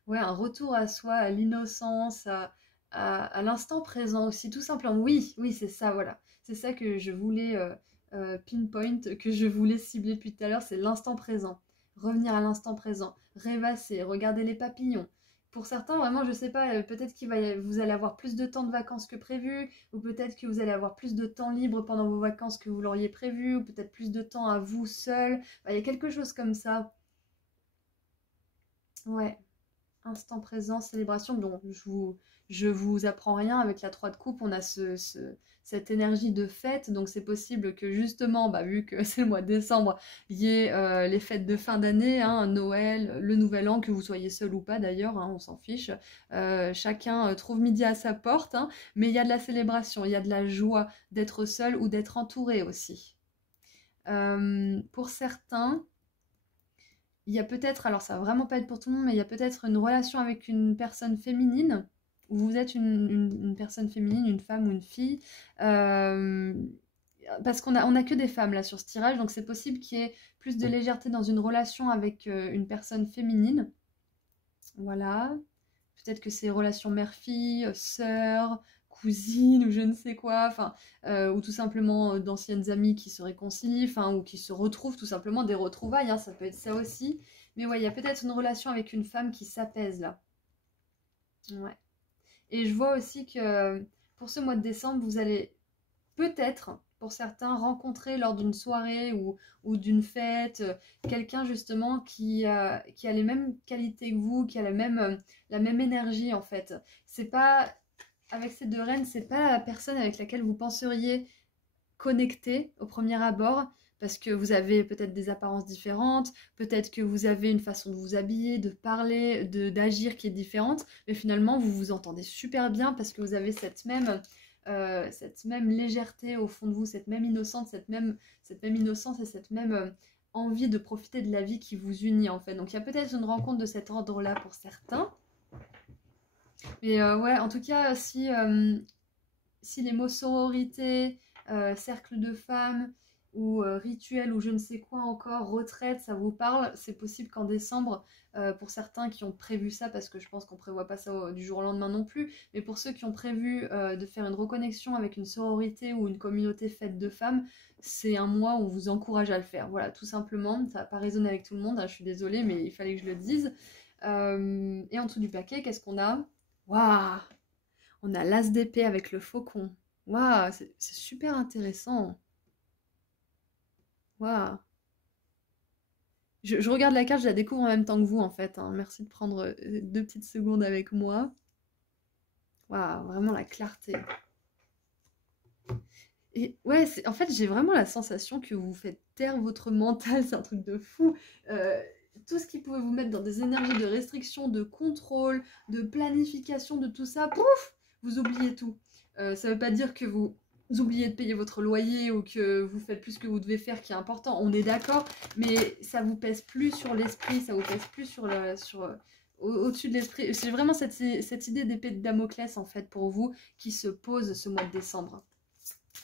Ouais, un retour à soi, à l'innocence, à l'instant présent aussi, tout simplement. Oui, oui, c'est ça, voilà. C'est ça que je voulais pinpoint, que je voulais cibler depuis tout à l'heure, c'est l'instant présent. Revenir à l'instant présent, rêvasser, regarder les papillons. Pour certains, vraiment, je sais pas, peut-être vous allez avoir plus de temps de vacances que prévu, ou peut-être que vous allez avoir plus de temps libre pendant vos vacances que vous l'auriez prévu, ou peut-être plus de temps à vous seul. Il y a quelque chose comme ça. Ouais. Instant présent, célébration. Bon, je vous apprends rien avec la 3 de coupe, on a cette énergie de fête, donc c'est possible que justement, bah, vu que c'est le mois de décembre, il y ait les fêtes de fin d'année, hein, Noël, le Nouvel An, que vous soyez seul ou pas d'ailleurs, hein, on s'en fiche. Chacun trouve midi à sa porte, hein, mais il y a de la célébration, il y a de la joie d'être seul ou d'être entouré aussi. Pour certains, il y a peut-être, alors ça va vraiment pas être pour tout le monde, mais il y a peut-être une relation avec une personne féminine, où vous êtes une personne féminine, une femme ou une fille, parce on a que des femmes là sur ce tirage, donc c'est possible qu'il y ait plus de légèreté dans une relation avec une personne féminine. Voilà. Peut-être que c'est relation mère-fille, sœur, cousine ou je ne sais quoi, enfin, ou tout simplement d'anciennes amies qui se réconcilient, enfin, ou qui se retrouvent, tout simplement des retrouvailles, hein, ça peut être ça aussi. Mais ouais, il y a peut-être une relation avec une femme qui s'apaise là. Ouais. Et je vois aussi que pour ce mois de décembre, vous allez peut-être, pour certains, rencontrer lors d'une soirée ou d'une fête, quelqu'un justement qui a les mêmes qualités que vous, qui a la même énergie en fait. C'est pas, avec ces deux reines, c'est pas la personne avec laquelle vous penseriez connecter au premier abord, parce que vous avez peut-être des apparences différentes, peut-être que vous avez une façon de vous habiller, de parler, d'agir qui est différente, mais finalement vous vous entendez super bien parce que vous avez cette même légèreté au fond de vous, cette même innocence, cette même innocence et cette même envie de profiter de la vie qui vous unit en fait. Donc il y a peut-être une rencontre de cet ordre-là pour certains. Mais ouais, en tout cas, si les mots sororité, cercle de femmes ou rituel ou je ne sais quoi encore, retraite, ça vous parle, c'est possible qu'en décembre, pour certains qui ont prévu ça, parce que je pense qu'on prévoit pas ça du jour au lendemain non plus, mais pour ceux qui ont prévu de faire une reconnexion avec une sororité ou une communauté faite de femmes, c'est un mois où on vous encourage à le faire. Voilà, tout simplement, ça va pas résonner avec tout le monde, hein, je suis désolée, mais il fallait que je le dise. Et en dessous du paquet, qu'est-ce qu'on a? Waouh! On a l'as d'épée avec le faucon. Waouh, c'est super intéressant. Waouh. Je regarde la carte, je la découvre en même temps que vous en fait, hein. Merci de prendre 2 petites secondes avec moi. Waouh, vraiment la clarté. Et ouais, en fait, j'ai vraiment la sensation que vous faites taire votre mental, c'est un truc de fou. Tout ce qui pouvait vous mettre dans des énergies de restriction, de contrôle, de planification, de tout ça, pouf, vous oubliez tout. Ça veut pas dire que vous oubliez de payer votre loyer ou que vous faites plus que vous devez faire, qui est important, on est d'accord, mais ça vous pèse plus sur l'esprit, ça vous pèse plus au-dessus de l'esprit. C'est vraiment cette idée d'épée de Damoclès, en fait, pour vous, qui se pose ce mois de décembre.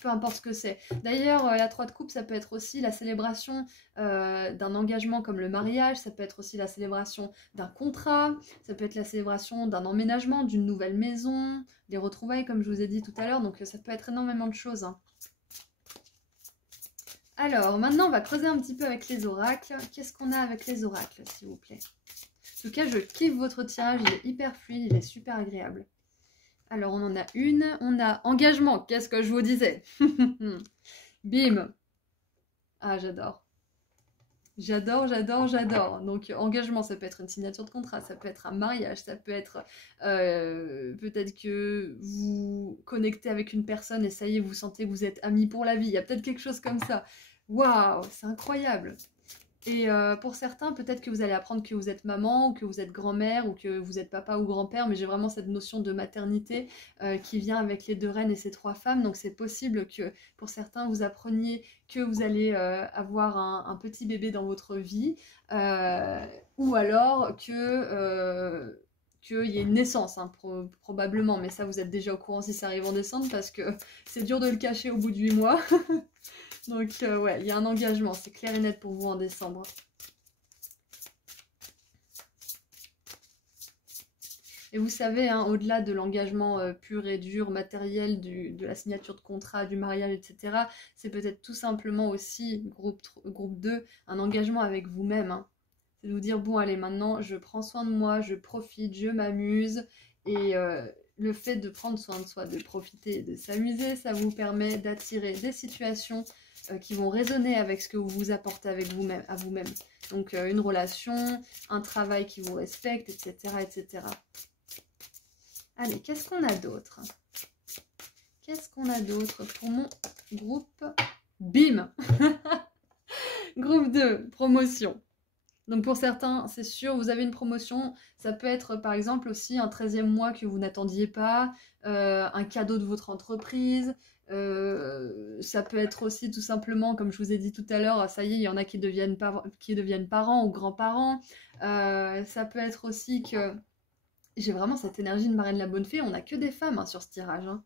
Peu importe ce que c'est. D'ailleurs, la 3 de coupe, ça peut être aussi la célébration d'un engagement comme le mariage, ça peut être aussi la célébration d'un contrat, ça peut être la célébration d'un emménagement, d'une nouvelle maison, des retrouvailles comme je vous ai dit tout à l'heure, donc ça peut être énormément de choses, hein. Alors, maintenant, on va creuser un petit peu avec les oracles. Qu'est-ce qu'on a avec les oracles, s'il vous plaît? En tout cas, je kiffe votre tirage, il est hyper fluide, il est super agréable. Alors, on en a une. On a engagement. Qu'est-ce que je vous disais? Bim. Ah, j'adore. J'adore, j'adore, j'adore. Donc, engagement, ça peut être une signature de contrat, ça peut être un mariage, ça peut être peut-être que vous connectez avec une personne et ça y est, vous sentez que vous êtes amis pour la vie. Il y a peut-être quelque chose comme ça. Waouh, c'est incroyable. Et pour certains, peut-être que vous allez apprendre que vous êtes maman ou que vous êtes grand-mère ou que vous êtes papa ou grand-père, mais j'ai vraiment cette notion de maternité qui vient avec les deux reines et ces trois femmes. Donc c'est possible que pour certains, vous appreniez que vous allez avoir un petit bébé dans votre vie euh, ou alors qu'il y ait une naissance, hein, probablement, mais ça vous êtes déjà au courant si ça arrive en décembre parce que c'est dur de le cacher au bout de 8 mois. Donc ouais, il y a un engagement, c'est clair et net pour vous en décembre. Et vous savez, hein, au-delà de l'engagement pur et dur, matériel, de la signature de contrat, du mariage, etc., c'est peut-être tout simplement aussi, groupe 2, un engagement avec vous-même. Hein. C'est de vous dire, bon allez, maintenant je prends soin de moi, je profite, je m'amuse. Et le fait de prendre soin de soi, de profiter et de s'amuser, ça vous permet d'attirer des situations qui vont résonner avec ce que vous vous apportez avec vous-même, à vous-même. Donc une relation, un travail qui vous respecte, etc. etc. Allez, qu'est-ce qu'on a d'autre? Qu'est-ce qu'on a d'autre pour mon groupe? Bim. Groupe 2, promotion. Donc pour certains, c'est sûr, vous avez une promotion. Ça peut être par exemple aussi un 13e mois que vous n'attendiez pas, un cadeau de votre entreprise. Ça peut être aussi tout simplement, comme je vous ai dit tout à l'heure, ça y est, il y en a qui deviennent parents ou grands-parents. Ça peut être aussi que j'ai vraiment cette énergie de marraine de la bonne fée. On n'a que des femmes hein, sur ce tirage. Hein.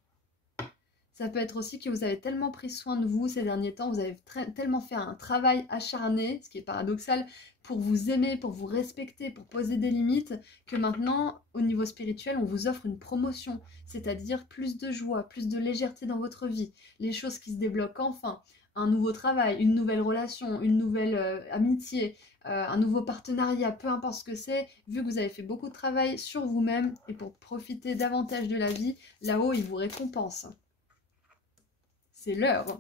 Ça peut être aussi que vous avez tellement pris soin de vous ces derniers temps, vous avez tellement fait un travail acharné, ce qui est paradoxal, pour vous aimer, pour vous respecter, pour poser des limites, que maintenant, au niveau spirituel, on vous offre une promotion, c'est-à-dire plus de joie, plus de légèreté dans votre vie, les choses qui se débloquent enfin, un nouveau travail, une nouvelle relation, une nouvelle amitié, un nouveau partenariat, peu importe ce que c'est, vu que vous avez fait beaucoup de travail sur vous-même et pour profiter davantage de la vie, là-haut, il vous récompense. C'est l'heure.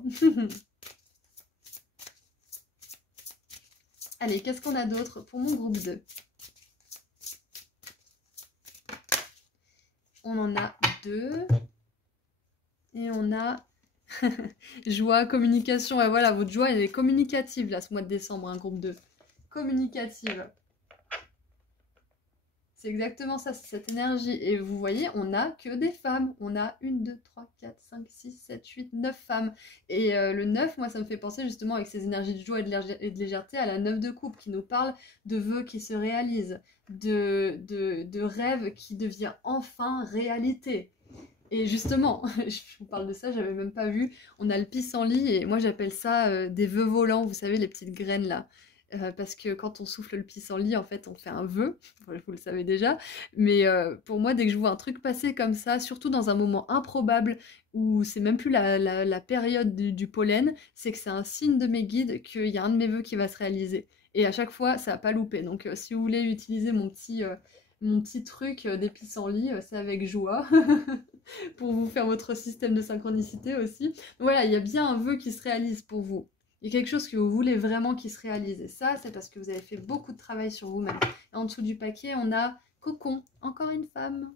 Allez, qu'est-ce qu'on a d'autre pour mon groupe 2? On en a 2. Et on a joie, communication. Et voilà, votre joie, elle est communicative là, ce mois de décembre, un groupe 2. Communicative. C'est exactement ça, c'est cette énergie. Et vous voyez, on n'a que des femmes. On a 1, 2, 3, 4, 5, 6, 7, 8, 9 femmes. Et le 9, moi, ça me fait penser justement avec ces énergies de joie et de légèreté à la 9 de coupe qui nous parle de vœux qui se réalisent, de rêves qui deviennent enfin réalité. Et justement, je vous parle de ça, j'avais même pas vu. On a le pissenlit et moi j'appelle ça des vœux volants, vous savez, les petites graines là. Parce que quand on souffle le pissenlit, en fait, on fait un vœu, vous le savez déjà. Mais pour moi, dès que je vois un truc passer comme ça, surtout dans un moment improbable où c'est même plus la période du pollen, c'est que c'est un signe de mes guides qu'il y a un de mes vœux qui va se réaliser. Et à chaque fois, ça n'a pas loupé. Donc, si vous voulez utiliser mon petit truc des pissenlits, c'est avec joie. Pour vous faire votre système de synchronicité aussi. Donc voilà, il y a bien un vœu qui se réalise pour vous. Il y a quelque chose que vous voulez vraiment qui se réalise. Et ça, c'est parce que vous avez fait beaucoup de travail sur vous-même. Et en dessous du paquet, on a cocon, encore une femme.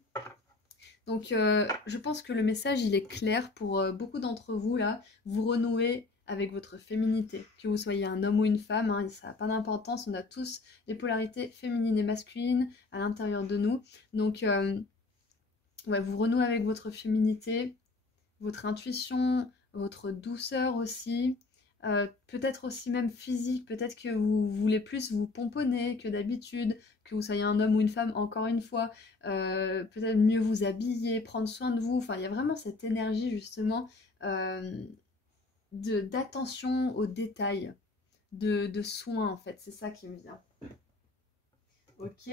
Donc je pense que le message, il est clair pour beaucoup d'entre vous, là. Vous renouez avec votre féminité. Que vous soyez un homme ou une femme, hein, ça n'a pas d'importance. On a tous les polarités féminines et masculines à l'intérieur de nous. Donc ouais, vous renouez avec votre féminité, votre intuition, votre douceur aussi, peut-être aussi même physique, peut-être que vous voulez plus vous pomponner que d'habitude, que vous soyez un homme ou une femme, encore une fois, peut-être mieux vous habiller, prendre soin de vous, enfin il y a vraiment cette énergie justement d'attention aux détails, de soins en fait, c'est ça qui me vient. Ok.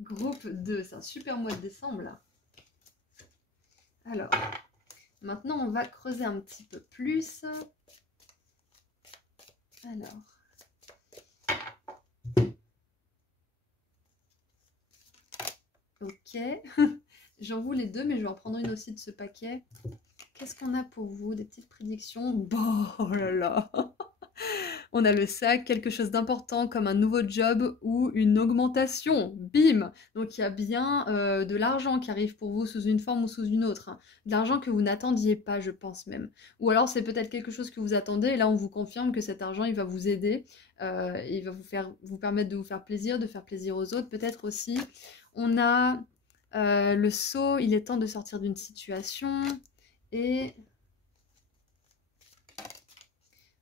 Groupe 2, c'est un super mois de décembre là. Alors, maintenant on va creuser un petit peu plus. Alors. Ok. J'en voulais 2, mais je vais en prendre une aussi de ce paquet. Qu'est-ce qu'on a pour vous? Des petites prédictions? Bon, oh là là. On a le sac, quelque chose d'important comme un nouveau job ou une augmentation. Bim! Donc il y a bien de l'argent qui arrive pour vous sous une forme ou sous une autre, hein. De l'argent que vous n'attendiez pas, je pense même. Ou alors c'est peut-être quelque chose que vous attendez et là on vous confirme que cet argent il va vous aider, et il va vous permettre de vous faire plaisir, de faire plaisir aux autres. Peut-être aussi, on a le saut, il est temps de sortir d'une situation et...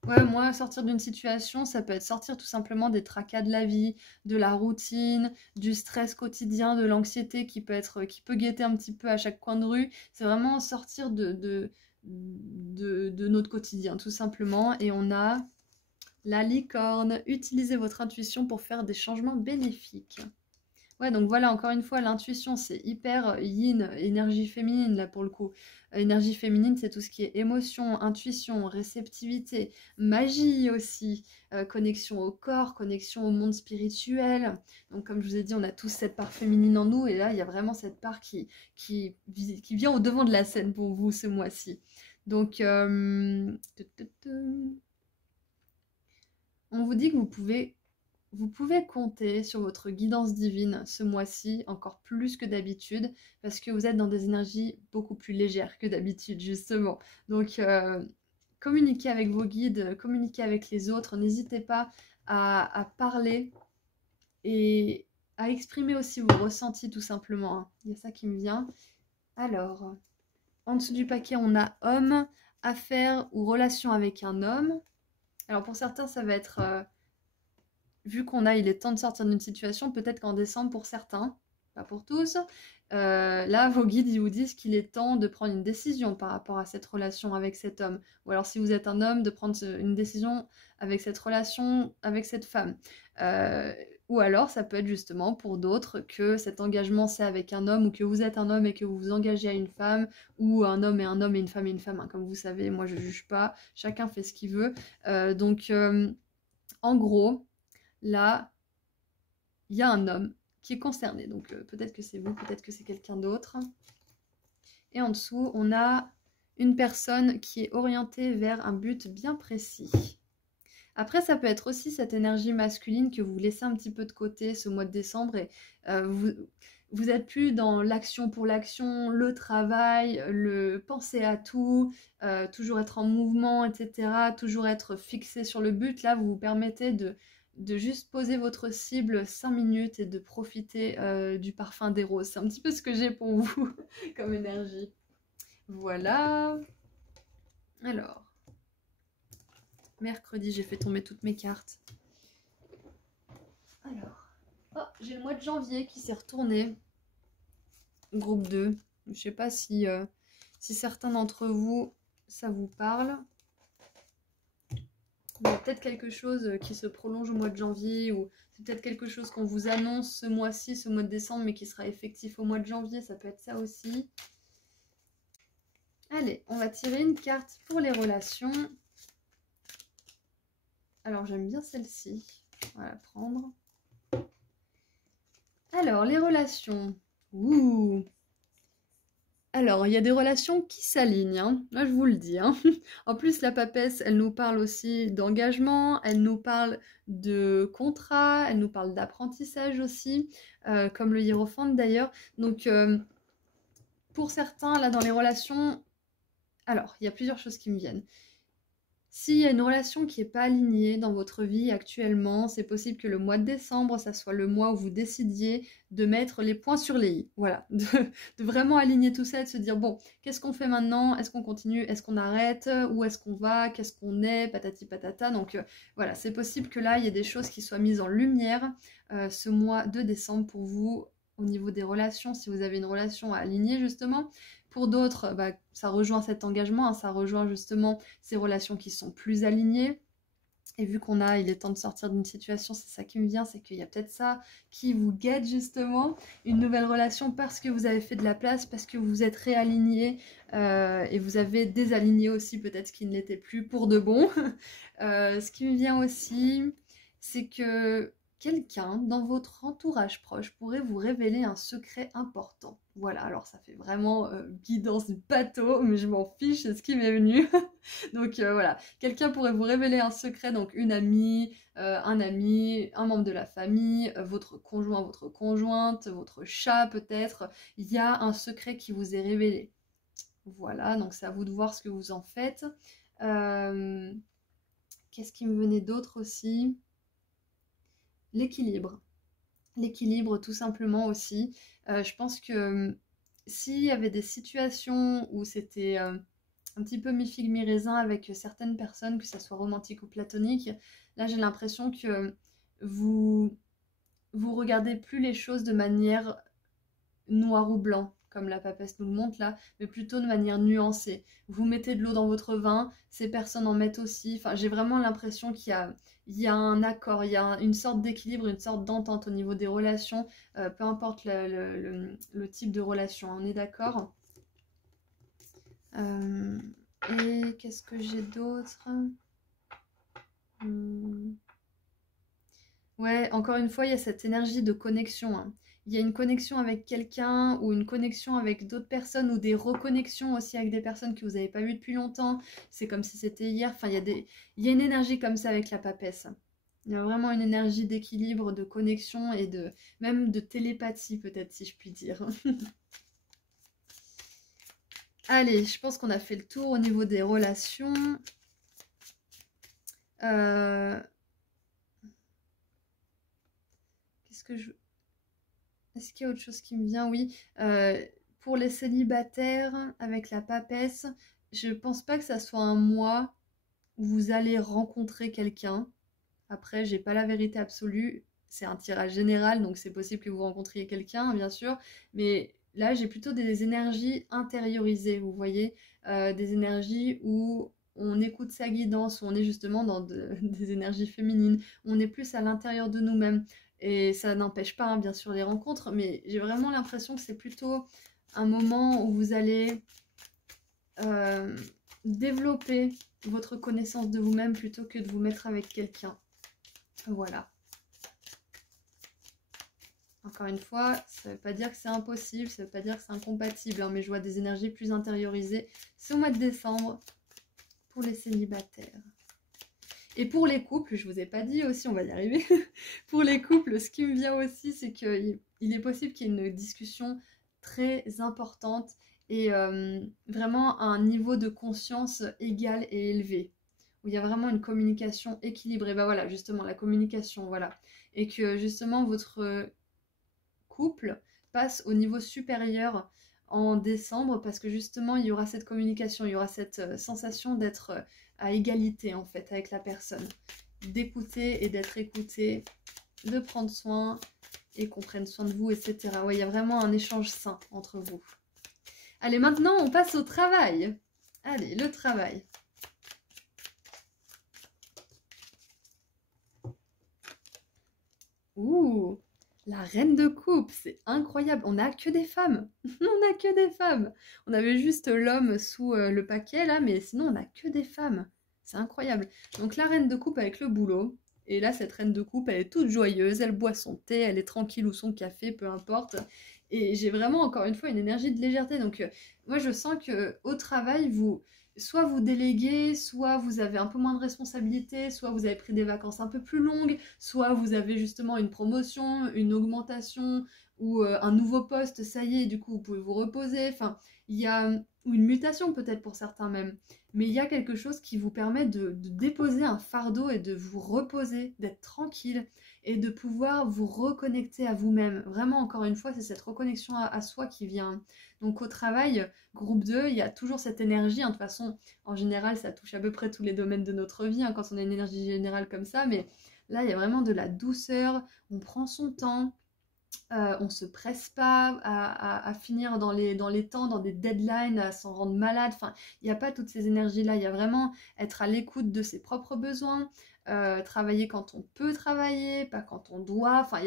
Ouais, moi, sortir d'une situation, ça peut être sortir tout simplement des tracas de la vie, de la routine, du stress quotidien, de l'anxiété qui peut guetter un petit peu à chaque coin de rue. C'est vraiment sortir de notre quotidien, tout simplement. Et on a la licorne. Utilisez votre intuition pour faire des changements bénéfiques. Ouais, donc voilà, encore une fois, l'intuition, c'est hyper yin, énergie féminine, là, pour le coup. Énergie féminine, c'est tout ce qui est émotion, intuition, réceptivité, magie aussi, connexion au corps, connexion au monde spirituel. Donc, comme je vous ai dit, on a tous cette part féminine en nous, et là, il y a vraiment cette part qui vient au devant de la scène pour vous ce mois-ci. Donc, on vous dit que vous pouvez compter sur votre guidance divine ce mois-ci, encore plus que d'habitude, parce que vous êtes dans des énergies beaucoup plus légères que d'habitude, justement. Donc, communiquez avec vos guides, communiquez avec les autres, n'hésitez pas à parler et à exprimer aussi vos ressentis, tout simplement, hein. Il y a ça qui me vient. Alors, en dessous du paquet, on a homme, affaires ou relation avec un homme. Alors, pour certains, ça va être... vu il est temps de sortir d'une situation, peut-être qu'en décembre pour certains, pas pour tous, là vos guides ils vous disent qu'il est temps de prendre une décision par rapport à cette relation avec cet homme. Ou alors si vous êtes un homme, de prendre une décision avec cette relation avec cette femme. Ou alors ça peut être justement pour d'autres que cet engagement c'est avec un homme, ou que vous êtes un homme et que vous vous engagez à une femme, ou un homme et un homme et une femme, hein. Comme vous savez, moi je juge pas, chacun fait ce qu'il veut. Donc en gros, là, il y a un homme qui est concerné. Donc peut-être que c'est vous, peut-être que c'est quelqu'un d'autre. Et en dessous, on a une personne qui est orientée vers un but bien précis. Après, ça peut être aussi cette énergie masculine que vous laissez un petit peu de côté ce mois de décembre et vous êtes plus dans l'action pour l'action, le travail, le penser à tout, toujours être en mouvement, etc. Toujours être fixé sur le but. Là, vous vous permettez de juste poser votre cible 5 minutes et de profiter du parfum des roses. C'est un petit peu ce que j'ai pour vous comme énergie. Voilà. Alors, mercredi, j'ai fait tomber toutes mes cartes. Alors, oh, j'ai le mois de janvier qui s'est retourné. Groupe 2. Je sais pas si certains d'entre vous, ça vous parle. Il y a peut-être quelque chose qui se prolonge au mois de janvier, ou c'est peut-être quelque chose qu'on vous annonce ce mois-ci, ce mois de décembre, mais qui sera effectif au mois de janvier, ça peut être ça aussi. Allez, on va tirer une carte pour les relations. Alors, j'aime bien celle-ci. On va la prendre. Alors, les relations. Ouh! Alors, il y a des relations qui s'alignent, hein. Moi, je vous le dis, hein. En plus, la papesse, elle nous parle aussi d'engagement, elle nous parle de contrat, elle nous parle d'apprentissage aussi, comme le hiérophante d'ailleurs. Donc, pour certains, là, dans les relations, alors, il y a plusieurs choses qui me viennent. S'il y a une relation qui n'est pas alignée dans votre vie actuellement, c'est possible que le mois de décembre, ça soit le mois où vous décidiez de mettre les points sur les i. Voilà, de vraiment aligner tout ça et de se dire, bon, qu'est-ce qu'on fait maintenant? Est-ce qu'on continue? Est-ce qu'on arrête? Où est-ce qu'on va? Qu'est-ce qu'on est? Patati patata. Donc voilà, c'est possible que là, il y ait des choses qui soient mises en lumière ce mois de décembre pour vous au niveau des relations, si vous avez une relation à aligner justement. Pour d'autres, bah, ça rejoint cet engagement, hein, ça rejoint justement ces relations qui sont plus alignées. Et vu il est temps de sortir d'une situation, c'est ça qui me vient, c'est qu'il y a peut-être ça qui vous guette justement, une nouvelle relation parce que vous avez fait de la place, parce que vous êtes réaligné et vous avez désaligné aussi peut-être ce qui ne l'était plus pour de bon. Ce qui me vient aussi, c'est que quelqu'un dans votre entourage proche pourrait vous révéler un secret important. Voilà, alors ça fait vraiment guidance bateau, mais je m'en fiche, c'est ce qui m'est venu. Donc voilà, quelqu'un pourrait vous révéler un secret, donc une amie, un ami, un membre de la famille, votre conjoint, votre conjointe, votre chat peut-être. Il y a un secret qui vous est révélé. Voilà, donc c'est à vous de voir ce que vous en faites. Qu'est-ce qui me venait d'autre aussi? L'équilibre. L'équilibre tout simplement aussi. Je pense que s'il y avait des situations où c'était un petit peu mi-figue mi-raisin avec certaines personnes, que ça soit romantique ou platonique, là j'ai l'impression que vous vous regardez plus les choses de manière noir ou blanc, comme la papesse nous le montre là, mais plutôt de manière nuancée. Vous mettez de l'eau dans votre vin, ces personnes en mettent aussi. Enfin, j'ai vraiment l'impression il y a un accord, il y a une sorte d'équilibre, une sorte d'entente au niveau des relations, peu importe le type de relation, on est d'accord. Et qu'est-ce que j'ai d'autre? Ouais, encore une fois, il y a cette énergie de connexion, hein. Il y a une connexion avec quelqu'un ou une connexion avec d'autres personnes ou des reconnexions aussi avec des personnes que vous n'avez pas vues depuis longtemps. C'est comme si c'était hier. Enfin, il y a une énergie comme ça avec la papesse. Il y a vraiment une énergie d'équilibre, de connexion et même de télépathie peut-être si je puis dire. Allez, je pense qu'on a fait le tour au niveau des relations. Qu'est-ce que je... Est-ce qu'il y a autre chose qui me vient? Oui. Pour les célibataires, avec la papesse, je pense pas que ça soit un mois où vous allez rencontrer quelqu'un. Après, j'ai pas la vérité absolue. C'est un tirage général, donc c'est possible que vous rencontriez quelqu'un, bien sûr. Mais là, j'ai plutôt des énergies intériorisées, vous voyez. Des énergies où on écoute sa guidance, où on est justement dans des énergies féminines. On est plus à l'intérieur de nous-mêmes. Et ça n'empêche pas, hein, bien sûr, les rencontres, mais j'ai vraiment l'impression que c'est plutôt un moment où vous allez euh, développer votre connaissance de vous-même plutôt que de vous mettre avec quelqu'un. Voilà. Encore une fois, ça ne veut pas dire que c'est impossible, ça ne veut pas dire que c'est incompatible, hein, mais je vois des énergies plus intériorisées. C'est au mois de décembre pour les célibataires. Et pour les couples, je vous ai pas dit aussi, on va y arriver. Pour les couples, ce qui me vient aussi, c'est qu'il est possible qu'il y ait une discussion très importante et vraiment un niveau de conscience égal et élevé. Où il y a vraiment une communication équilibrée. Bah voilà, justement, la communication, voilà. Et que justement, votre couple passe au niveau supérieur en décembre parce que justement il y aura cette communication, il y aura cette sensation d'être à égalité en fait avec la personne, d'écouter et d'être écouté, de prendre soin et qu'on prenne soin de vous, etc. Ouais, il y a vraiment un échange sain entre vous. Allez, maintenant on passe au travail. Allez, le travail. Ouh, la reine de coupe, c'est incroyable. On n'a que des femmes. On n'a que des femmes. On avait juste l'homme sous le paquet là, mais sinon on n'a que des femmes. C'est incroyable. Donc la reine de coupe avec le boulot. Et là, cette reine de coupe, elle est toute joyeuse, elle boit son thé, elle est tranquille ou son café, peu importe. Et j'ai vraiment encore une fois une énergie de légèreté. Donc moi, je sens que au travail, soit vous déléguez, soit vous avez un peu moins de responsabilités, soit vous avez pris des vacances un peu plus longues, soit vous avez justement une promotion, une augmentation ou un nouveau poste, ça y est, du coup vous pouvez vous reposer. Enfin, il y a ou une mutation peut-être pour certains même, mais il y a quelque chose qui vous permet de déposer un fardeau et de vous reposer, d'être tranquille et de pouvoir vous reconnecter à vous-même. Vraiment, encore une fois, c'est cette reconnexion à soi qui vient. Donc au travail, groupe 2, il y a toujours cette énergie, hein. De toute façon, en général, ça touche à peu près tous les domaines de notre vie, hein, quand on a une énergie générale comme ça, mais là, il y a vraiment de la douceur, on prend son temps, on se presse pas à finir dans les temps, dans des deadlines, à s'en rendre malade. Enfin, il n'y a pas toutes ces énergies-là. Il y a vraiment être à l'écoute de ses propres besoins, travailler quand on peut travailler, pas quand on doit. Enfin,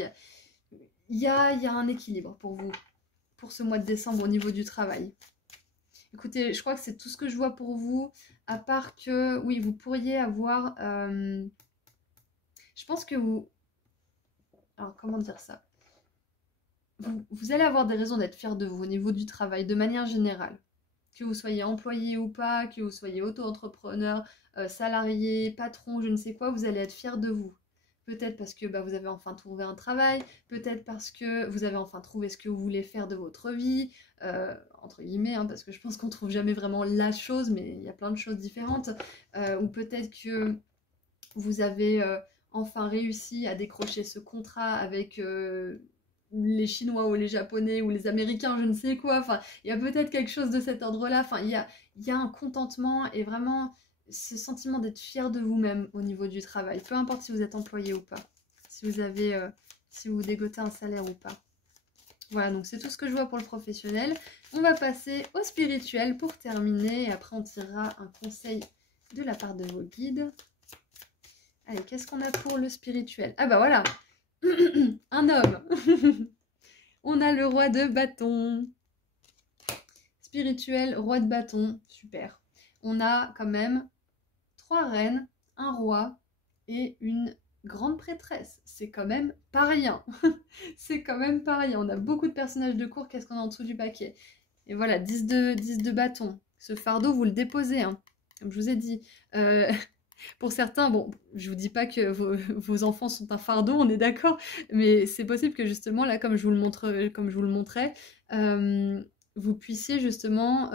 il y a un équilibre pour vous, pour ce mois de décembre au niveau du travail. Écoutez, je crois que c'est tout ce que je vois pour vous, à part que, oui, vous pourriez avoir... je pense que Alors, comment dire ça? Vous allez avoir des raisons d'être fiers de vous au niveau du travail, de manière générale. Que vous soyez employé ou pas, que vous soyez auto-entrepreneur, salarié, patron, je ne sais quoi, vous allez être fiers de vous. Peut-être parce que vous avez enfin trouvé un travail, peut-être parce que vous avez enfin trouvé ce que vous voulez faire de votre vie, entre guillemets, hein, parce que je pense qu'on trouve jamais vraiment la chose, mais il y a plein de choses différentes. Ou peut-être que vous avez enfin réussi à décrocher ce contrat avec les Chinois ou les Japonais ou les Américains, je ne sais quoi. Enfin, il y a peut-être quelque chose de cet ordre-là. Enfin, il y a un contentement et vraiment ce sentiment d'être fier de vous-même au niveau du travail. Peu importe si vous êtes employé ou pas, si vous avez, si vous dégotez un salaire ou pas. Voilà, donc c'est tout ce que je vois pour le professionnel. On va passer au spirituel pour terminer et après on tirera un conseil de la part de vos guides. Allez, qu'est-ce qu'on a pour le spirituel? Ah bah voilà, un homme. On a le roi de bâton. Spirituel, roi de bâton, super. On a quand même 3 reines, un roi et une grande prêtresse. C'est quand même pas rien. C'est quand même pas rien. On a beaucoup de personnages de cour. Qu'est-ce qu'on a en dessous du paquet? Et voilà, 10 de bâton. Ce fardeau, vous le déposez, hein, comme je vous ai dit. Pour certains, bon, je vous dis pas que vos enfants sont un fardeau, on est d'accord, mais c'est possible que justement, là, comme je vous le montrais, vous puissiez justement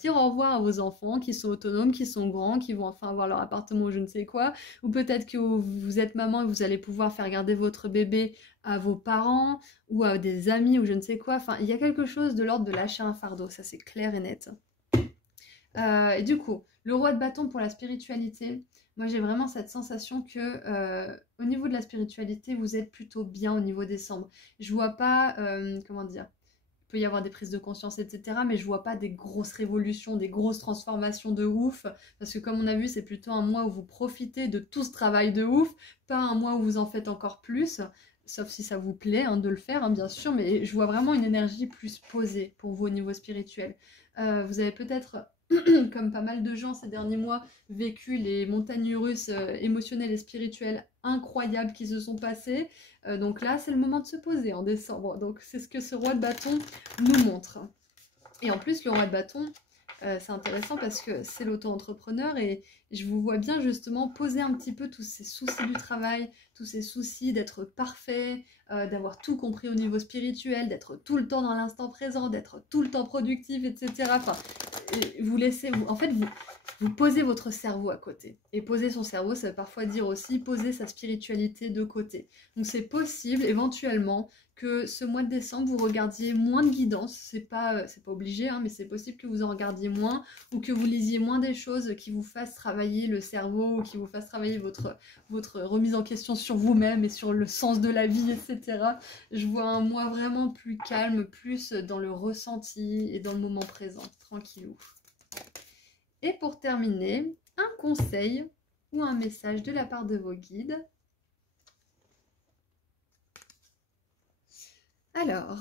dire au revoir à vos enfants qui sont autonomes, qui sont grands, qui vont enfin avoir leur appartement ou je ne sais quoi, ou peut-être que vous êtes maman et vous allez pouvoir faire garder votre bébé à vos parents ou à des amis ou je ne sais quoi. Enfin, il y a quelque chose de l'ordre de lâcher un fardeau, ça c'est clair et net. Et du coup, le roi de bâton pour la spiritualité, moi j'ai vraiment cette sensation que au niveau de la spiritualité, vous êtes plutôt bien au niveau décembre. Je vois pas, comment dire, il peut y avoir des prises de conscience, etc. Mais je vois pas des grosses révolutions, des grosses transformations de ouf. Parce que comme on a vu, c'est plutôt un mois où vous profitez de tout ce travail de ouf, pas un mois où vous en faites encore plus. Sauf si ça vous plaît hein, de le faire, hein, bien sûr. Mais je vois vraiment une énergie plus posée pour vous au niveau spirituel. Vous avez peut-être comme pas mal de gens ces derniers mois, vécu les montagnes russes émotionnelles et spirituelles incroyables qui se sont passées. Donc là, c'est le moment de se poser en décembre. Donc c'est ce que ce roi de bâton nous montre. Et en plus, le roi de bâton, c'est intéressant parce que c'est l'auto-entrepreneur et je vous vois bien justement poser un petit peu tous ces soucis du travail, tous ces soucis d'être parfait, d'avoir tout compris au niveau spirituel, d'être tout le temps dans l'instant présent, d'être tout le temps productif, etc. Enfin, vous laissez, vous posez votre cerveau à côté. Et poser son cerveau, ça veut parfois dire aussi poser sa spiritualité de côté. Donc c'est possible éventuellement que ce mois de décembre, vous regardiez moins de guidance. C'est pas obligé, hein, mais c'est possible que vous en regardiez moins ou que vous lisiez moins des choses qui vous fassent travailler le cerveau ou qui vous fassent travailler votre remise en question sur vous-même et sur le sens de la vie, etc. Je vois un mois vraiment plus calme, plus dans le ressenti et dans le moment présent, tranquillou. Et pour terminer, un conseil ou un message de la part de vos guides. Alors,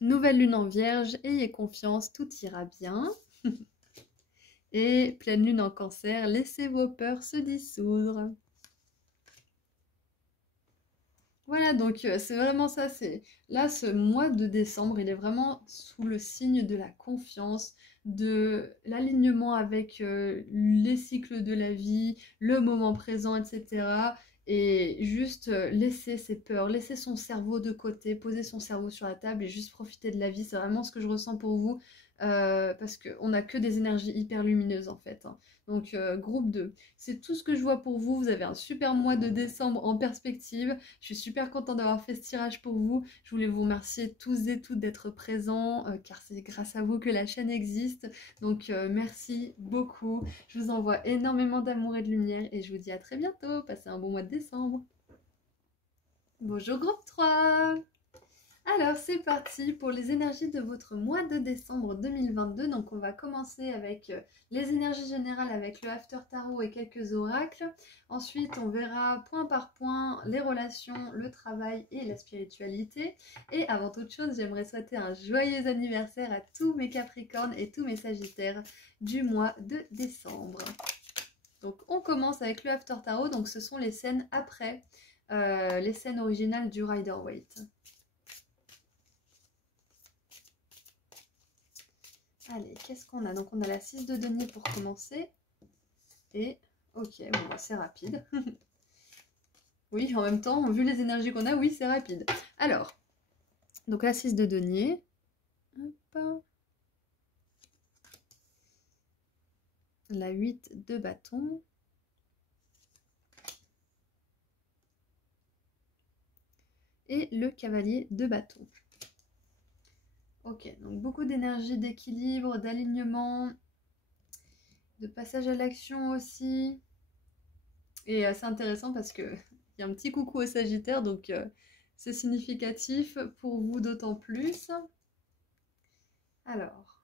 nouvelle lune en vierge, ayez confiance, tout ira bien. Et pleine lune en cancer, laissez vos peurs se dissoudre. Voilà, donc c'est vraiment ça. Là, ce mois de décembre, il est vraiment sous le signe de la confiance, de l'alignement avec les cycles de la vie, le moment présent, etc. Et juste laisser ses peurs, laisser son cerveau de côté, poser son cerveau sur la table et juste profiter de la vie. C'est vraiment ce que je ressens pour vous. Parce qu'on n'a que des énergies hyper lumineuses en fait. Hein. Donc groupe 2, c'est tout ce que je vois pour vous. Vous avez un super mois de décembre en perspective. Je suis super contente d'avoir fait ce tirage pour vous. Je voulais vous remercier tous et toutes d'être présents car c'est grâce à vous que la chaîne existe. Donc merci beaucoup. Je vous envoie énormément d'amour et de lumière et je vous dis à très bientôt. Passez un bon mois de décembre. Bonjour groupe 3. Alors c'est parti pour les énergies de votre mois de décembre 2022. Donc on va commencer avec les énergies générales avec le After Tarot et quelques oracles. Ensuite on verra point par point les relations, le travail et la spiritualité. Et avant toute chose, j'aimerais souhaiter un joyeux anniversaire à tous mes Capricornes et tous mes Sagittaires du mois de décembre. Donc on commence avec le After Tarot, donc ce sont les scènes après les scènes originales du Rider-Waite. Allez, qu'est-ce qu'on a? Donc on a la 6 de denier pour commencer. Et, ok, bon, bah, c'est rapide. Oui, en même temps, vu les énergies qu'on a, oui, c'est rapide. Alors, donc la 6 de denier. Hop. La 8 de bâton. Et le cavalier de bâton. Ok, donc beaucoup d'énergie, d'équilibre, d'alignement, de passage à l'action aussi. Et c'est intéressant parce que il y a un petit coucou au Sagittaire, donc c'est significatif pour vous d'autant plus. Alors.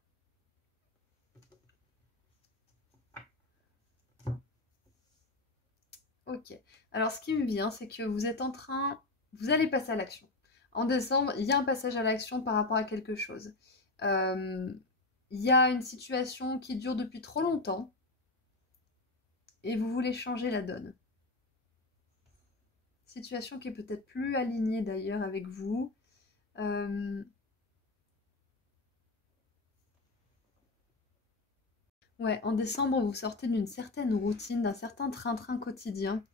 Ok. Alors ce qui me vient, c'est que vous êtes en train... Vous allez passer à l'action. En décembre, il y a un passage à l'action par rapport à quelque chose. Il y a une situation qui dure depuis trop longtemps et vous voulez changer la donne. Situation qui est peut-être plus alignée d'ailleurs avec vous. Ouais, en décembre, vous sortez d'une certaine routine, d'un certain train-train quotidien,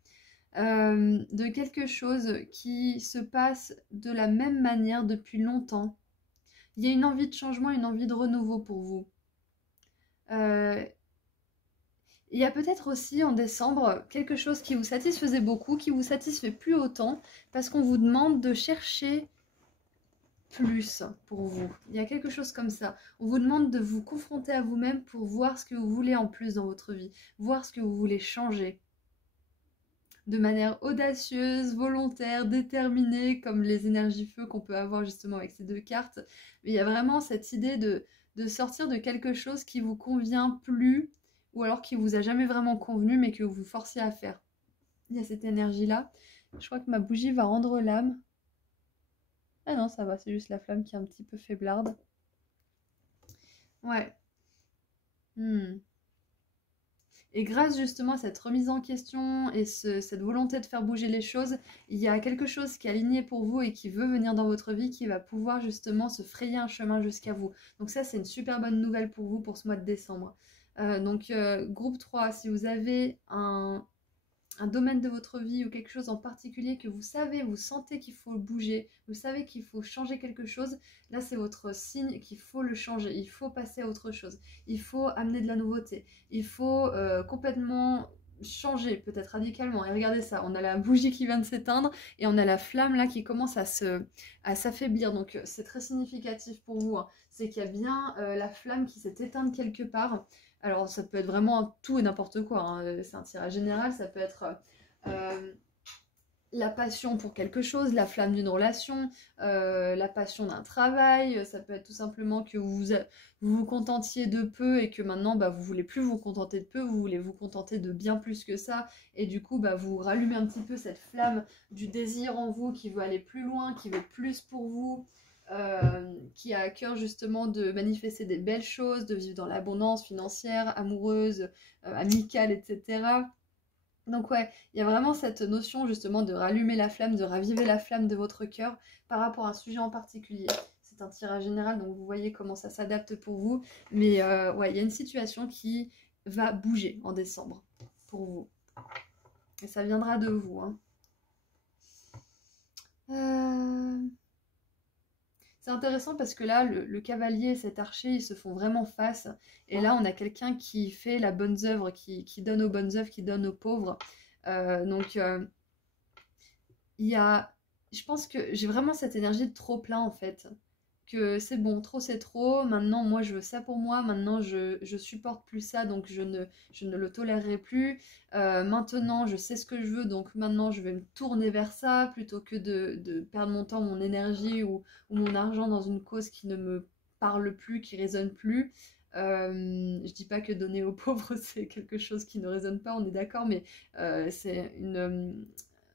de quelque chose qui se passe de la même manière depuis longtemps. Il y a une envie de changement, une envie de renouveau pour vous. Il y a peut-être aussi en décembre quelque chose qui vous satisfaisait beaucoup, qui vous satisfait plus autant, parce qu'on vous demande de chercher plus pour vous. Il y a quelque chose comme ça. On vous demande de vous confronter à vous-même pour voir ce que vous voulez en plus dans votre vie, voir ce que vous voulez changer. De manière audacieuse, volontaire, déterminée, comme les énergies feu qu'on peut avoir justement avec ces deux cartes. Mais il y a vraiment cette idée de sortir de quelque chose qui vous convient plus, ou alors qui vous a jamais vraiment convenu, mais que vous vous forcez à faire. Il y a cette énergie-là. Je crois que ma bougie va rendre l'âme. Ah non, ça va, c'est juste la flamme qui est un petit peu faiblarde. Ouais. Et grâce justement à cette remise en question et cette volonté de faire bouger les choses, il y a quelque chose qui est aligné pour vous et qui veut venir dans votre vie, qui va pouvoir justement se frayer un chemin jusqu'à vous. Donc ça, c'est une super bonne nouvelle pour vous pour ce mois de décembre. Groupe 3, si vous avez un domaine de votre vie ou quelque chose en particulier que vous savez, vous sentez qu'il faut bouger, vous savez qu'il faut changer quelque chose, là c'est votre signe qu'il faut le changer, il faut passer à autre chose, il faut amener de la nouveauté, il faut complètement changer, peut-être radicalement. Et regardez ça, on a la bougie qui vient de s'éteindre et on a la flamme là qui commence à s'affaiblir, donc c'est très significatif pour vous, hein. C'est qu'il y a bien la flamme qui s'est éteinte quelque part. Alors ça peut être vraiment tout et n'importe quoi, hein. C'est un tirage général, ça peut être la passion pour quelque chose, la flamme d'une relation, la passion d'un travail, ça peut être tout simplement que vous vous contentiez de peu et que maintenant bah, vous voulez plus vous contenter de peu, vous voulez vous contenter de bien plus que ça et du coup bah, vous rallumez un petit peu cette flamme du désir en vous qui veut aller plus loin, qui veut plus pour vous. Qui a à cœur justement de manifester des belles choses, de vivre dans l'abondance financière, amoureuse, amicale, etc. Donc ouais, il y a vraiment cette notion justement de rallumer la flamme, de raviver la flamme de votre cœur par rapport à un sujet en particulier. C'est un tirage général, donc vous voyez comment ça s'adapte pour vous. Mais ouais, il y a une situation qui va bouger en décembre pour vous. Et ça viendra de vous, hein. C'est intéressant parce que là, le cavalier et cet archer, ils se font vraiment face. Et là, on a quelqu'un qui fait la bonne œuvre, qui donne aux bonnes œuvres, qui donne aux pauvres. Il y a... Je pense que j'ai vraiment cette énergie de trop plein, en fait. Que c'est bon, trop c'est trop. Maintenant, moi, je veux ça pour moi. Maintenant, je supporte plus ça, donc je ne le tolérerai plus. Maintenant, je sais ce que je veux, donc maintenant, je vais me tourner vers ça plutôt que de perdre mon temps, mon énergie ou mon argent dans une cause qui ne me parle plus, qui résonne plus. Je dis pas que donner aux pauvres, c'est quelque chose qui ne résonne pas, on est d'accord, mais c'est une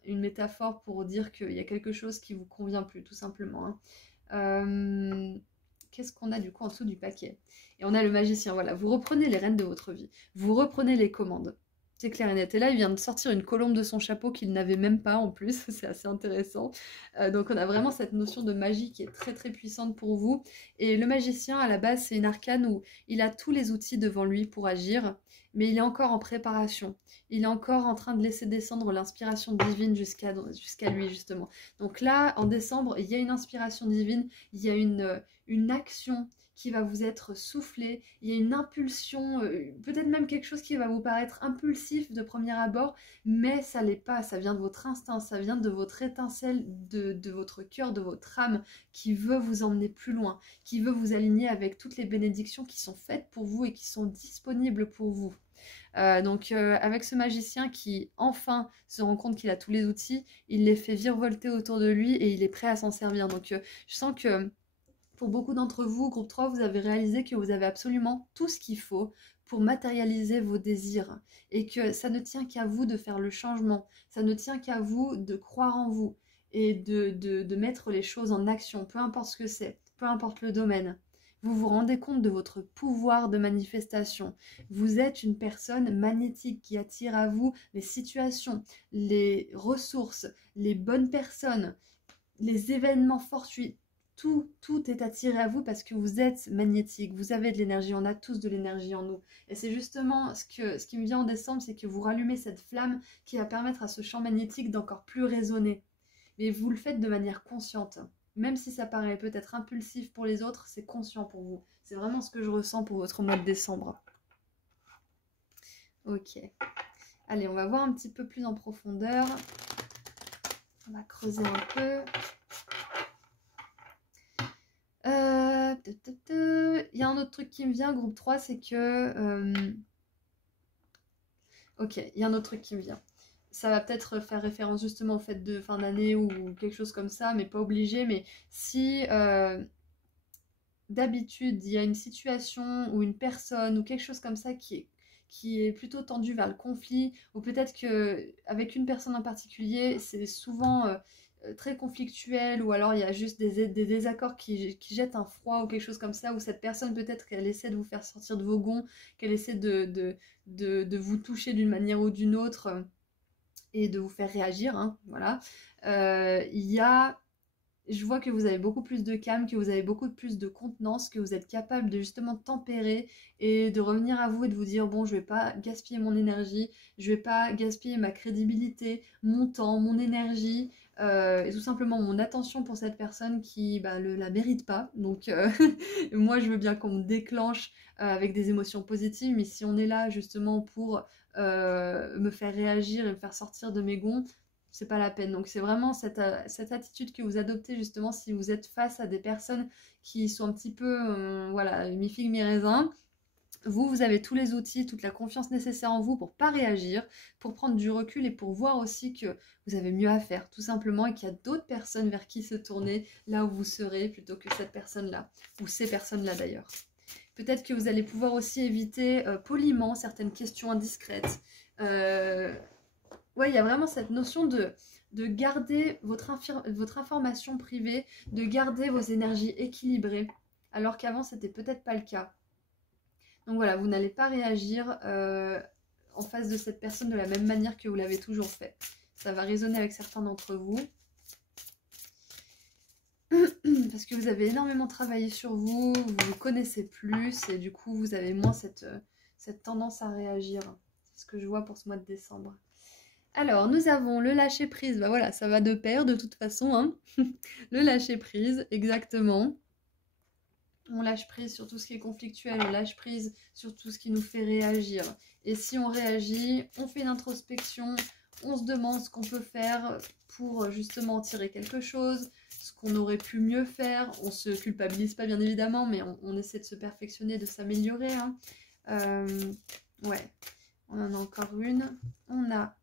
métaphore pour dire qu'il y a quelque chose qui vous convient plus, tout simplement, hein. Qu'est-ce qu'on a du coup en dessous du paquet? Et on a le magicien, voilà, vous reprenez les rênes de votre vie, vous reprenez les commandes. C'est clair et net. Et là, il vient de sortir une colombe de son chapeau qu'il n'avait même pas en plus. C'est assez intéressant. Donc, on a vraiment cette notion de magie qui est très très puissante pour vous. Et le magicien, à la base, c'est une arcane où il a tous les outils devant lui pour agir, mais il est encore en préparation. Il est encore en train de laisser descendre l'inspiration divine jusqu'à lui, justement. Donc là, en décembre, il y a une inspiration divine, il y a une action qui va vous être soufflé, il y a une impulsion, peut-être même quelque chose qui va vous paraître impulsif de premier abord, mais ça l'est pas, ça vient de votre instinct, ça vient de votre étincelle, de votre cœur, de votre âme, qui veut vous emmener plus loin, qui veut vous aligner avec toutes les bénédictions qui sont faites pour vous et qui sont disponibles pour vous. Donc avec ce magicien qui enfin se rend compte qu'il a tous les outils, il les fait virevolter autour de lui et il est prêt à s'en servir. Donc je sens que pour beaucoup d'entre vous, groupe 3, vous avez réalisé que vous avez absolument tout ce qu'il faut pour matérialiser vos désirs et que ça ne tient qu'à vous de faire le changement, ça ne tient qu'à vous de croire en vous et de mettre les choses en action, peu importe ce que c'est, peu importe le domaine. Vous vous rendez compte de votre pouvoir de manifestation. Vous êtes une personne magnétique qui attire à vous les situations, les ressources, les bonnes personnes, les événements fortuits. Tout est attiré à vous parce que vous êtes magnétique, vous avez de l'énergie, on a tous de l'énergie en nous. Et c'est justement ce qui me vient en décembre, c'est que vous rallumez cette flamme qui va permettre à ce champ magnétique d'encore plus résonner. Mais vous le faites de manière consciente. Même si ça paraît peut-être impulsif pour les autres, c'est conscient pour vous. C'est vraiment ce que je ressens pour votre mois de décembre. Ok. Allez, on va voir un petit peu plus en profondeur. On va creuser un peu. Il y a un autre truc qui me vient, groupe 3, c'est que... Ok, il y a un autre truc qui me vient. Ça va peut-être faire référence justement au fait de fin d'année ou quelque chose comme ça, mais pas obligé. Mais si d'habitude il y a une situation ou une personne ou quelque chose comme ça qui est plutôt tendu vers le conflit, ou peut-être qu'avec une personne en particulier, c'est souvent très conflictuel, ou alors il y a juste des désaccords qui jettent un froid ou quelque chose comme ça, où cette personne peut-être qu'elle essaie de vous faire sortir de vos gonds, qu'elle essaie de vous toucher d'une manière ou d'une autre et de vous faire réagir, hein, voilà. Je vois que vous avez beaucoup plus de calme, que vous avez beaucoup plus de contenance, que vous êtes capable de justement tempérer et de revenir à vous et de vous dire bon, je vais pas gaspiller mon énergie, je vais pas gaspiller ma crédibilité, mon temps, mon énergie et tout simplement mon attention pour cette personne qui la mérite pas. Donc moi je veux bien qu'on me déclenche avec des émotions positives, mais si on est là justement pour me faire réagir et me faire sortir de mes gonds, c'est pas la peine. Donc c'est vraiment cette attitude que vous adoptez justement si vous êtes face à des personnes qui sont un petit peu, voilà, mi-figue, mi-raisin. Vous avez tous les outils, toute la confiance nécessaire en vous pour pas réagir, pour prendre du recul et pour voir aussi que vous avez mieux à faire, tout simplement, et qu'il y a d'autres personnes vers qui se tourner là où vous serez plutôt que cette personne-là, ou ces personnes-là d'ailleurs. Peut-être que vous allez pouvoir aussi éviter poliment certaines questions indiscrètes. Ouais, il y a vraiment cette notion de garder votre information privée, de garder vos énergies équilibrées, alors qu'avant, c'était peut-être pas le cas. Donc voilà, vous n'allez pas réagir en face de cette personne de la même manière que vous l'avez toujours fait. Ça va résonner avec certains d'entre vous. Parce que vous avez énormément travaillé sur vous, vous vous connaissez plus et du coup, vous avez moins cette tendance à réagir. C'est ce que je vois pour ce mois de décembre. Alors, nous avons le lâcher-prise. Bah voilà, ça va de pair de toute façon, hein. Le lâcher-prise, exactement. On lâche prise sur tout ce qui est conflictuel, on lâche prise sur tout ce qui nous fait réagir. Et si on réagit, on fait une introspection, on se demande ce qu'on peut faire pour justement en tirer quelque chose, ce qu'on aurait pu mieux faire. On se culpabilise pas bien évidemment, mais on essaie de se perfectionner, de s'améliorer, hein. Ouais, on en a encore une. On a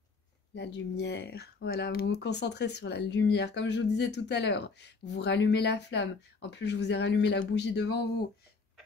la lumière, voilà, vous vous concentrez sur la lumière, comme je vous disais tout à l'heure, vous rallumez la flamme, en plus je vous ai rallumé la bougie devant vous,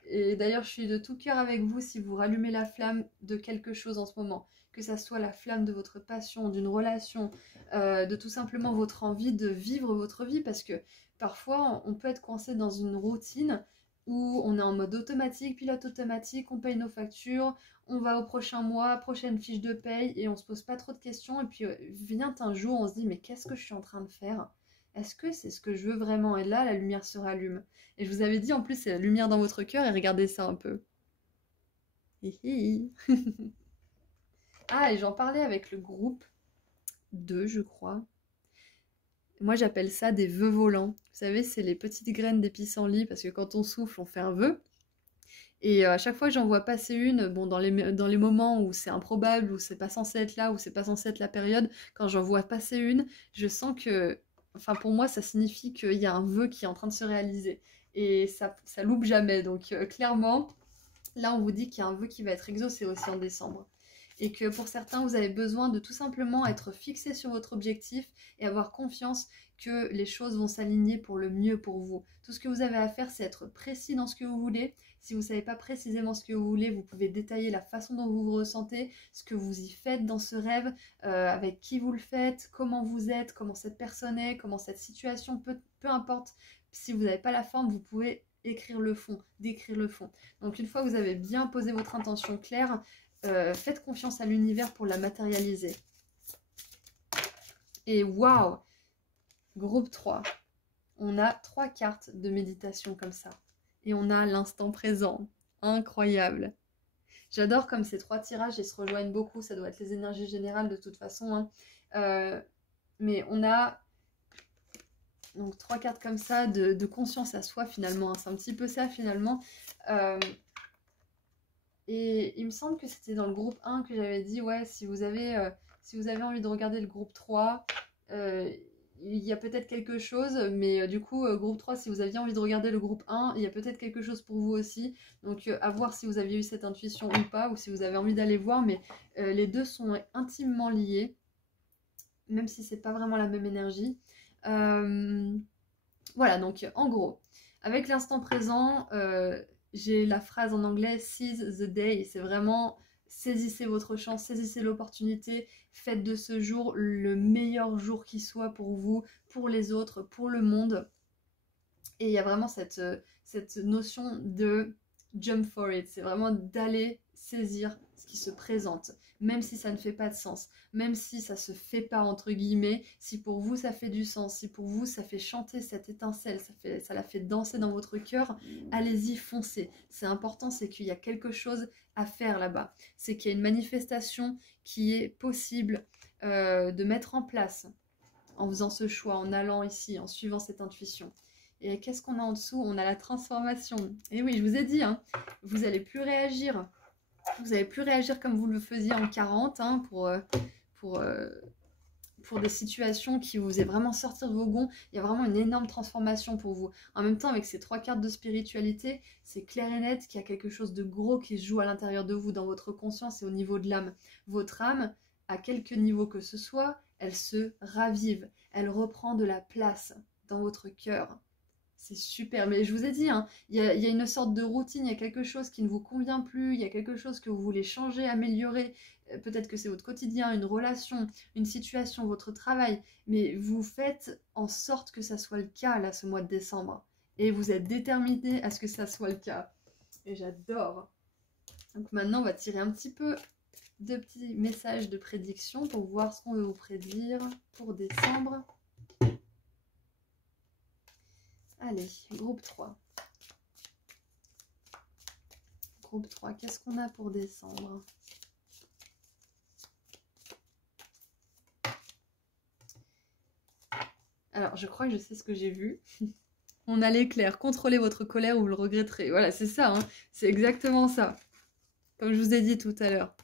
et d'ailleurs je suis de tout cœur avec vous si vous rallumez la flamme de quelque chose en ce moment, que ça soit la flamme de votre passion, d'une relation, de tout simplement votre envie de vivre votre vie, parce que parfois on peut être coincé dans une routine, où on est en mode automatique, pilote automatique, on paye nos factures, on va au prochain mois, prochaine fiche de paye et on se pose pas trop de questions. Et puis vient un jour, on se dit mais qu'est-ce que je suis en train de faire? Est-ce que c'est ce que je veux vraiment? Et là, la lumière se rallume. Et je vous avais dit en plus, c'est la lumière dans votre cœur et regardez ça un peu. Ah, et j'en parlais avec le groupe 2, je crois. Moi, j'appelle ça des vœux volants. Vous savez, c'est les petites graines des pissenlits, parce que quand on souffle, on fait un vœu. Et à chaque fois que j'en vois passer une, bon, dans les moments où c'est improbable, où c'est pas censé être là, où c'est pas censé être la période, quand j'en vois passer une, je sens que, enfin pour moi, ça signifie qu'il y a un vœu qui est en train de se réaliser. Et ça loupe jamais. Donc clairement, là on vous dit qu'il y a un vœu qui va être exaucé aussi en décembre. Et que pour certains, vous avez besoin de tout simplement être fixé sur votre objectif et avoir confiance que les choses vont s'aligner pour le mieux pour vous. Tout ce que vous avez à faire, c'est être précis dans ce que vous voulez. Si vous ne savez pas précisément ce que vous voulez, vous pouvez détailler la façon dont vous vous ressentez, ce que vous y faites dans ce rêve, avec qui vous le faites, comment vous êtes, comment cette personne est, comment cette situation, peu importe. Si vous n'avez pas la forme, vous pouvez écrire le fond, décrire le fond. Donc une fois que vous avez bien posé votre intention claire, faites confiance à l'univers pour la matérialiser. Et waouh! Groupe 3. On a 3 cartes de méditation comme ça. Et on a l'instant présent. Incroyable. J'adore comme ces 3 tirages, ils se rejoignent beaucoup. Ça doit être les énergies générales de toute façon. Hein. Mais on a donc 3 cartes comme ça de conscience à soi finalement. Hein. C'est un petit peu ça finalement. Et il me semble que c'était dans le groupe 1 que j'avais dit, ouais, si vous avez envie de regarder le groupe 3, il y a peut-être quelque chose, mais du coup, groupe 3, si vous aviez envie de regarder le groupe 1, il y a peut-être quelque chose pour vous aussi. Donc, à voir si vous aviez eu cette intuition ou pas, ou si vous avez envie d'aller voir, mais les deux sont intimement liés, même si c'est pas vraiment la même énergie. Voilà, donc en gros, avec l'instant présent, j'ai la phrase en anglais seize the day. C'est vraiment saisissez votre chance, saisissez l'opportunité, faites de ce jour le meilleur jour qui soit pour vous, pour les autres, pour le monde. Et il y a vraiment cette notion de jump for it. C'est vraiment d'aller saisir ce qui se présente, même si ça ne fait pas de sens, même si ça se fait pas entre guillemets, si pour vous ça fait du sens, si pour vous ça fait chanter cette étincelle, ça la fait danser dans votre cœur, allez-y, foncez. C'est important, c'est qu'il y a quelque chose à faire là-bas. C'est qu'il y a une manifestation qui est possible de mettre en place en faisant ce choix, en allant ici, en suivant cette intuition. Et qu'est-ce qu'on a en dessous? On a la transformation. Et oui, je vous ai dit, hein, vous n'allez plus réagir. Vous n'allez plus réagir comme vous le faisiez en 40, hein, pour des situations qui vous faisaient vraiment sortir de vos gonds. Il y a vraiment une énorme transformation pour vous. En même temps, avec ces 3 cartes de spiritualité, c'est clair et net qu'il y a quelque chose de gros qui se joue à l'intérieur de vous, dans votre conscience et au niveau de l'âme. Votre âme, à quelque niveau que ce soit, elle se ravive. Elle reprend de la place dans votre cœur. C'est super, mais je vous ai dit, hein, il y a une sorte de routine, il y a quelque chose qui ne vous convient plus, il y a quelque chose que vous voulez changer, améliorer. Peut-être que c'est votre quotidien, une relation, une situation, votre travail, mais vous faites en sorte que ça soit le cas là, ce mois de décembre. Et vous êtes déterminé à ce que ça soit le cas. Et j'adore. Donc maintenant, on va tirer un petit peu de petits messages de prédiction pour voir ce qu'on veut vous prédire pour décembre. Allez, groupe 3. Groupe 3, qu'est-ce qu'on a pour décembre? Alors, je crois que je sais ce que j'ai vu. On a l'éclair, contrôlez votre colère ou vous le regretterez. Voilà, c'est ça, hein. C'est exactement ça. Comme je vous ai dit tout à l'heure.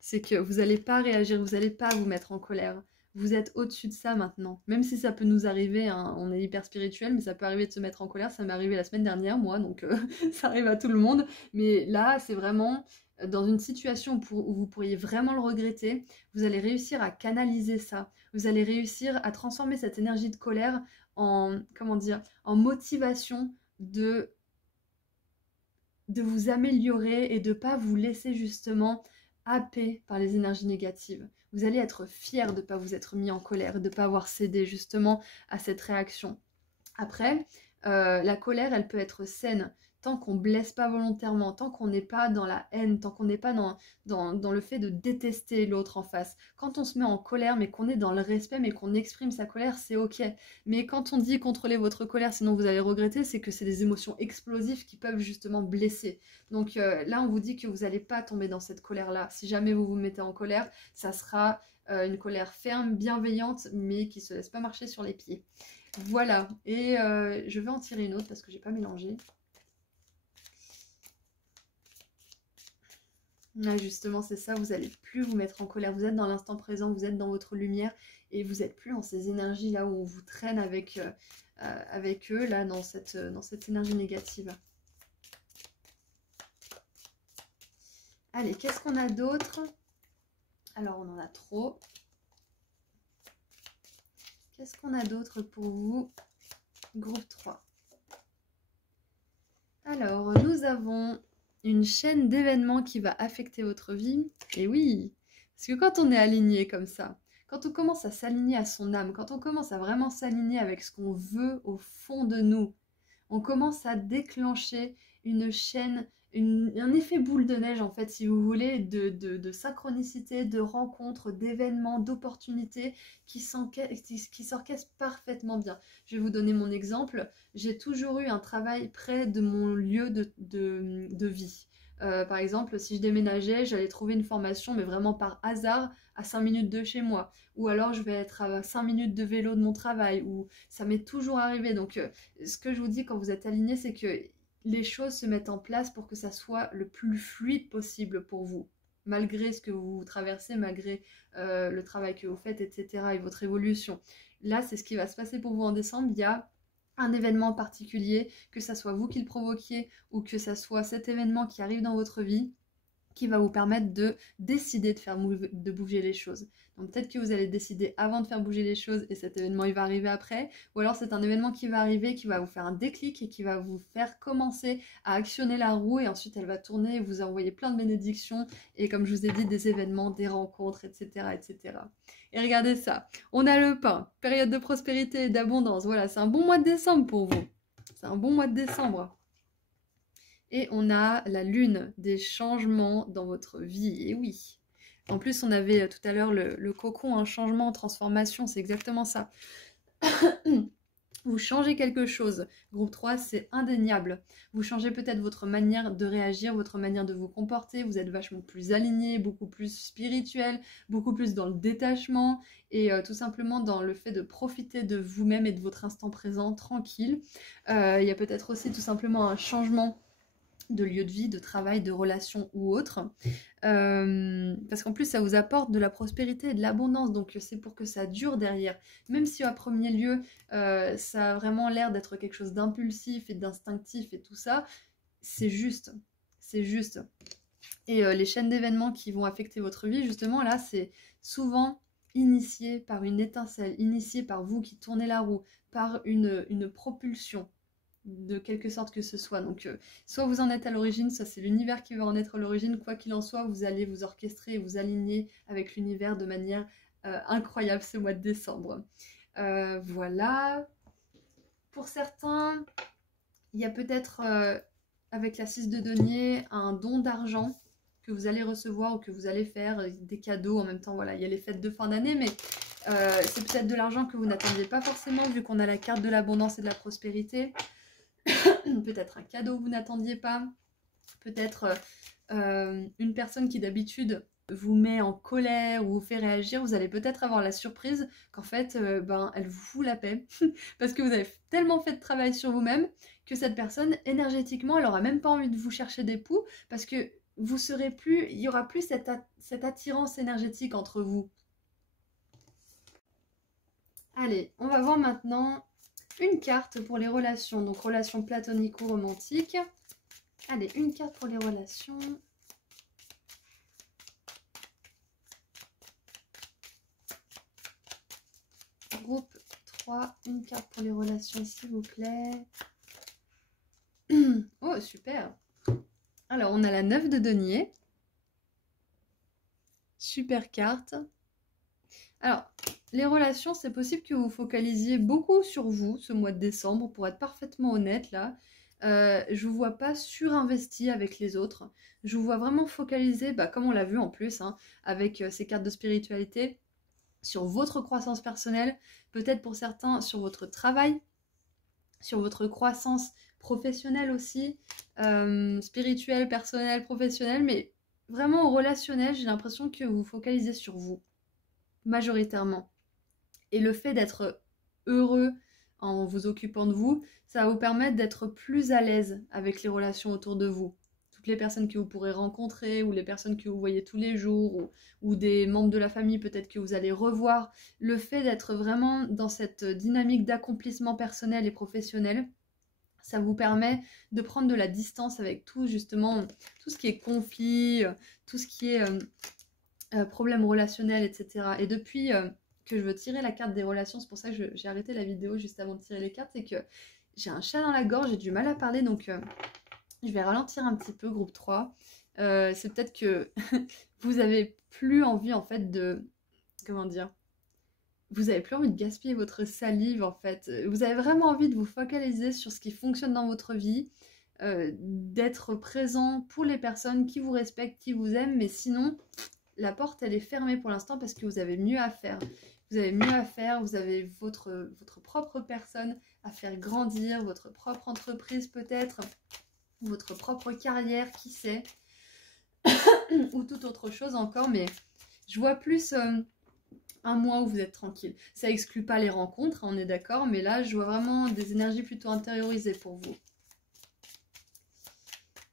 C'est que vous n'allez pas réagir, vous n'allez pas vous mettre en colère. Vous êtes au-dessus de ça maintenant. Même si ça peut nous arriver, hein, on est hyper spirituel, mais ça peut arriver de se mettre en colère. Ça m'est arrivé la semaine dernière, moi, donc ça arrive à tout le monde. Mais là, c'est vraiment dans une situation où vous pourriez vraiment le regretter. Vous allez réussir à canaliser ça. Vous allez réussir à transformer cette énergie de colère en, comment dire, en motivation de vous améliorer et de ne pas vous laisser justement happé par les énergies négatives. Vous allez être fier de ne pas vous être mis en colère, de ne pas avoir cédé justement à cette réaction. Après, la colère, elle peut être saine tant qu'on blesse pas volontairement, tant qu'on n'est pas dans la haine, tant qu'on n'est pas dans le fait de détester l'autre en face. Quand on se met en colère, mais qu'on est dans le respect, mais qu'on exprime sa colère, c'est ok. Mais quand on dit contrôlez votre colère, sinon vous allez regretter, c'est que c'est des émotions explosives qui peuvent justement blesser. Donc là, on vous dit que vous n'allez pas tomber dans cette colère-là. Si jamais vous vous mettez en colère, ça sera une colère ferme, bienveillante, mais qui ne se laisse pas marcher sur les pieds. Voilà, et je vais en tirer une autre parce que j'ai pas mélangé. Là, justement, c'est ça, vous n'allez plus vous mettre en colère, vous êtes dans l'instant présent, vous êtes dans votre lumière et vous n'êtes plus dans ces énergies là où on vous traîne avec eux, là, dans cette énergie négative. Allez, qu'est-ce qu'on a d'autre? Alors, on en a trop. Qu'est-ce qu'on a d'autre pour vous? Groupe 3. Alors, nous avons une chaîne d'événements qui va affecter votre vie. Et oui, parce que quand on est aligné comme ça, quand on commence à s'aligner à son âme, quand on commence à vraiment s'aligner avec ce qu'on veut au fond de nous, on commence à déclencher une chaîne, un effet boule de neige en fait, si vous voulez, de synchronicité, de rencontres, d'événements, d'opportunités qui s'orchestrent parfaitement bien. Je vais vous donner mon exemple. J'ai toujours eu un travail près de mon lieu de vie. Par exemple, si je déménageais, j'allais trouver une formation, mais vraiment par hasard, à 5 minutes de chez moi. Ou alors, je vais être à 5 minutes de vélo de mon travail. Ou ça m'est toujours arrivé. Donc, ce que je vous dis quand vous êtes aligné, c'est que les choses se mettent en place pour que ça soit le plus fluide possible pour vous. Malgré ce que vous traversez, malgré le travail que vous faites, etc. et votre évolution. Là, c'est ce qui va se passer pour vous en décembre. Il y a un événement particulier, que ça soit vous qui le provoquiez ou que ça soit cet événement qui arrive dans votre vie, qui va vous permettre de décider de bouger les choses. Donc peut-être que vous allez décider avant de faire bouger les choses et cet événement il va arriver après, ou alors c'est un événement qui va arriver, qui va vous faire un déclic et qui va vous faire commencer à actionner la roue et ensuite elle va tourner et vous envoyer plein de bénédictions et comme je vous ai dit des événements, des rencontres, etc. etc. Et regardez ça, on a le pain, période de prospérité et d'abondance, voilà c'est un bon mois de décembre pour vous, c'est un bon mois de décembre. Et on a la lune, des changements dans votre vie, et oui. En plus, on avait tout à l'heure le cocon, un changement, transformation, c'est exactement ça. Vous changez quelque chose. Groupe 3, c'est indéniable. Vous changez peut-être votre manière de réagir, votre manière de vous comporter. Vous êtes vachement plus aligné, beaucoup plus spirituel, beaucoup plus dans le détachement et tout simplement dans le fait de profiter de vous-même et de votre instant présent tranquille. Il y a peut-être aussi tout simplement un changement de lieu de vie, de travail, de relation ou autre. Parce qu'en plus, ça vous apporte de la prospérité et de l'abondance, donc c'est pour que ça dure derrière. Même si à premier lieu, ça a vraiment l'air d'être quelque chose d'impulsif et d'instinctif et tout ça, c'est juste. C'est juste. Et les chaînes d'événements qui vont affecter votre vie, justement, là, c'est souvent initié par une étincelle, initié par vous qui tournez la roue, par une propulsion de quelque sorte que ce soit. Donc, soit vous en êtes à l'origine, soit c'est l'univers qui va en être à l'origine. Quoi qu'il en soit, vous allez vous orchestrer et vous aligner avec l'univers de manière incroyable ce mois de décembre. Voilà. Pour certains, il y a peut-être, avec la 6 de denier, un don d'argent que vous allez recevoir ou que vous allez faire, des cadeaux en même temps. Voilà, il y a les fêtes de fin d'année, mais c'est peut-être de l'argent que vous n'attendiez pas forcément, vu qu'on a la carte de l'abondance et de la prospérité. Peut-être un cadeau que vous n'attendiez pas, peut-être une personne qui d'habitude vous met en colère ou vous fait réagir, vous allez peut-être avoir la surprise qu'en fait, elle vous fout la paix parce que vous avez tellement fait de travail sur vous-même que cette personne, énergétiquement, elle aura même pas envie de vous chercher des poux parce que vous serez plus, il y aura plus cette attirance énergétique entre vous. Allez, on va voir maintenant une carte pour les relations, donc relations platonico-romantiques. Allez, une carte pour les relations. Groupe 3, une carte pour les relations, s'il vous plaît. Oh, super. Alors, on a la 9 de denier. Super carte. Alors, les relations, c'est possible que vous focalisiez beaucoup sur vous ce mois de décembre, pour être parfaitement honnête là. Je vous vois pas surinvesti avec les autres. Je vous vois vraiment focalisé, comme on l'a vu en plus, hein, avec ces cartes de spiritualité, sur votre croissance personnelle, peut-être pour certains sur votre travail, sur votre croissance professionnelle aussi, spirituelle, personnelle, professionnelle, mais vraiment relationnelle, j'ai l'impression que vous focalisez sur vous, majoritairement. Et le fait d'être heureux en vous occupant de vous, ça va vous permettre d'être plus à l'aise avec les relations autour de vous. Toutes les personnes que vous pourrez rencontrer, ou les personnes que vous voyez tous les jours, ou des membres de la famille peut-être que vous allez revoir. Le fait d'être vraiment dans cette dynamique d'accomplissement personnel et professionnel, ça vous permet de prendre de la distance avec tout, justement, tout ce qui est conflit, tout ce qui est problème relationnel, etc. Et depuis que je veux tirer la carte des relations, c'est pour ça que j'ai arrêté la vidéo juste avant de tirer les cartes, c'est que j'ai un chat dans la gorge, j'ai du mal à parler, donc je vais ralentir un petit peu, groupe 3. C'est peut-être que vous avez plus envie en fait de... Comment dire ? Vous avez plus envie de gaspiller votre salive en fait. Vous avez vraiment envie de vous focaliser sur ce qui fonctionne dans votre vie, d'être présent pour les personnes qui vous respectent, qui vous aiment, mais sinon, la porte elle est fermée pour l'instant parce que vous avez mieux à faire. Vous avez mieux à faire, vous avez votre propre personne à faire grandir, votre propre entreprise peut-être, votre propre carrière, qui sait, ou toute autre chose encore, mais je vois plus... un mois où vous êtes tranquille. Ça exclut pas les rencontres, on est d'accord, mais là, je vois vraiment des énergies plutôt intériorisées pour vous.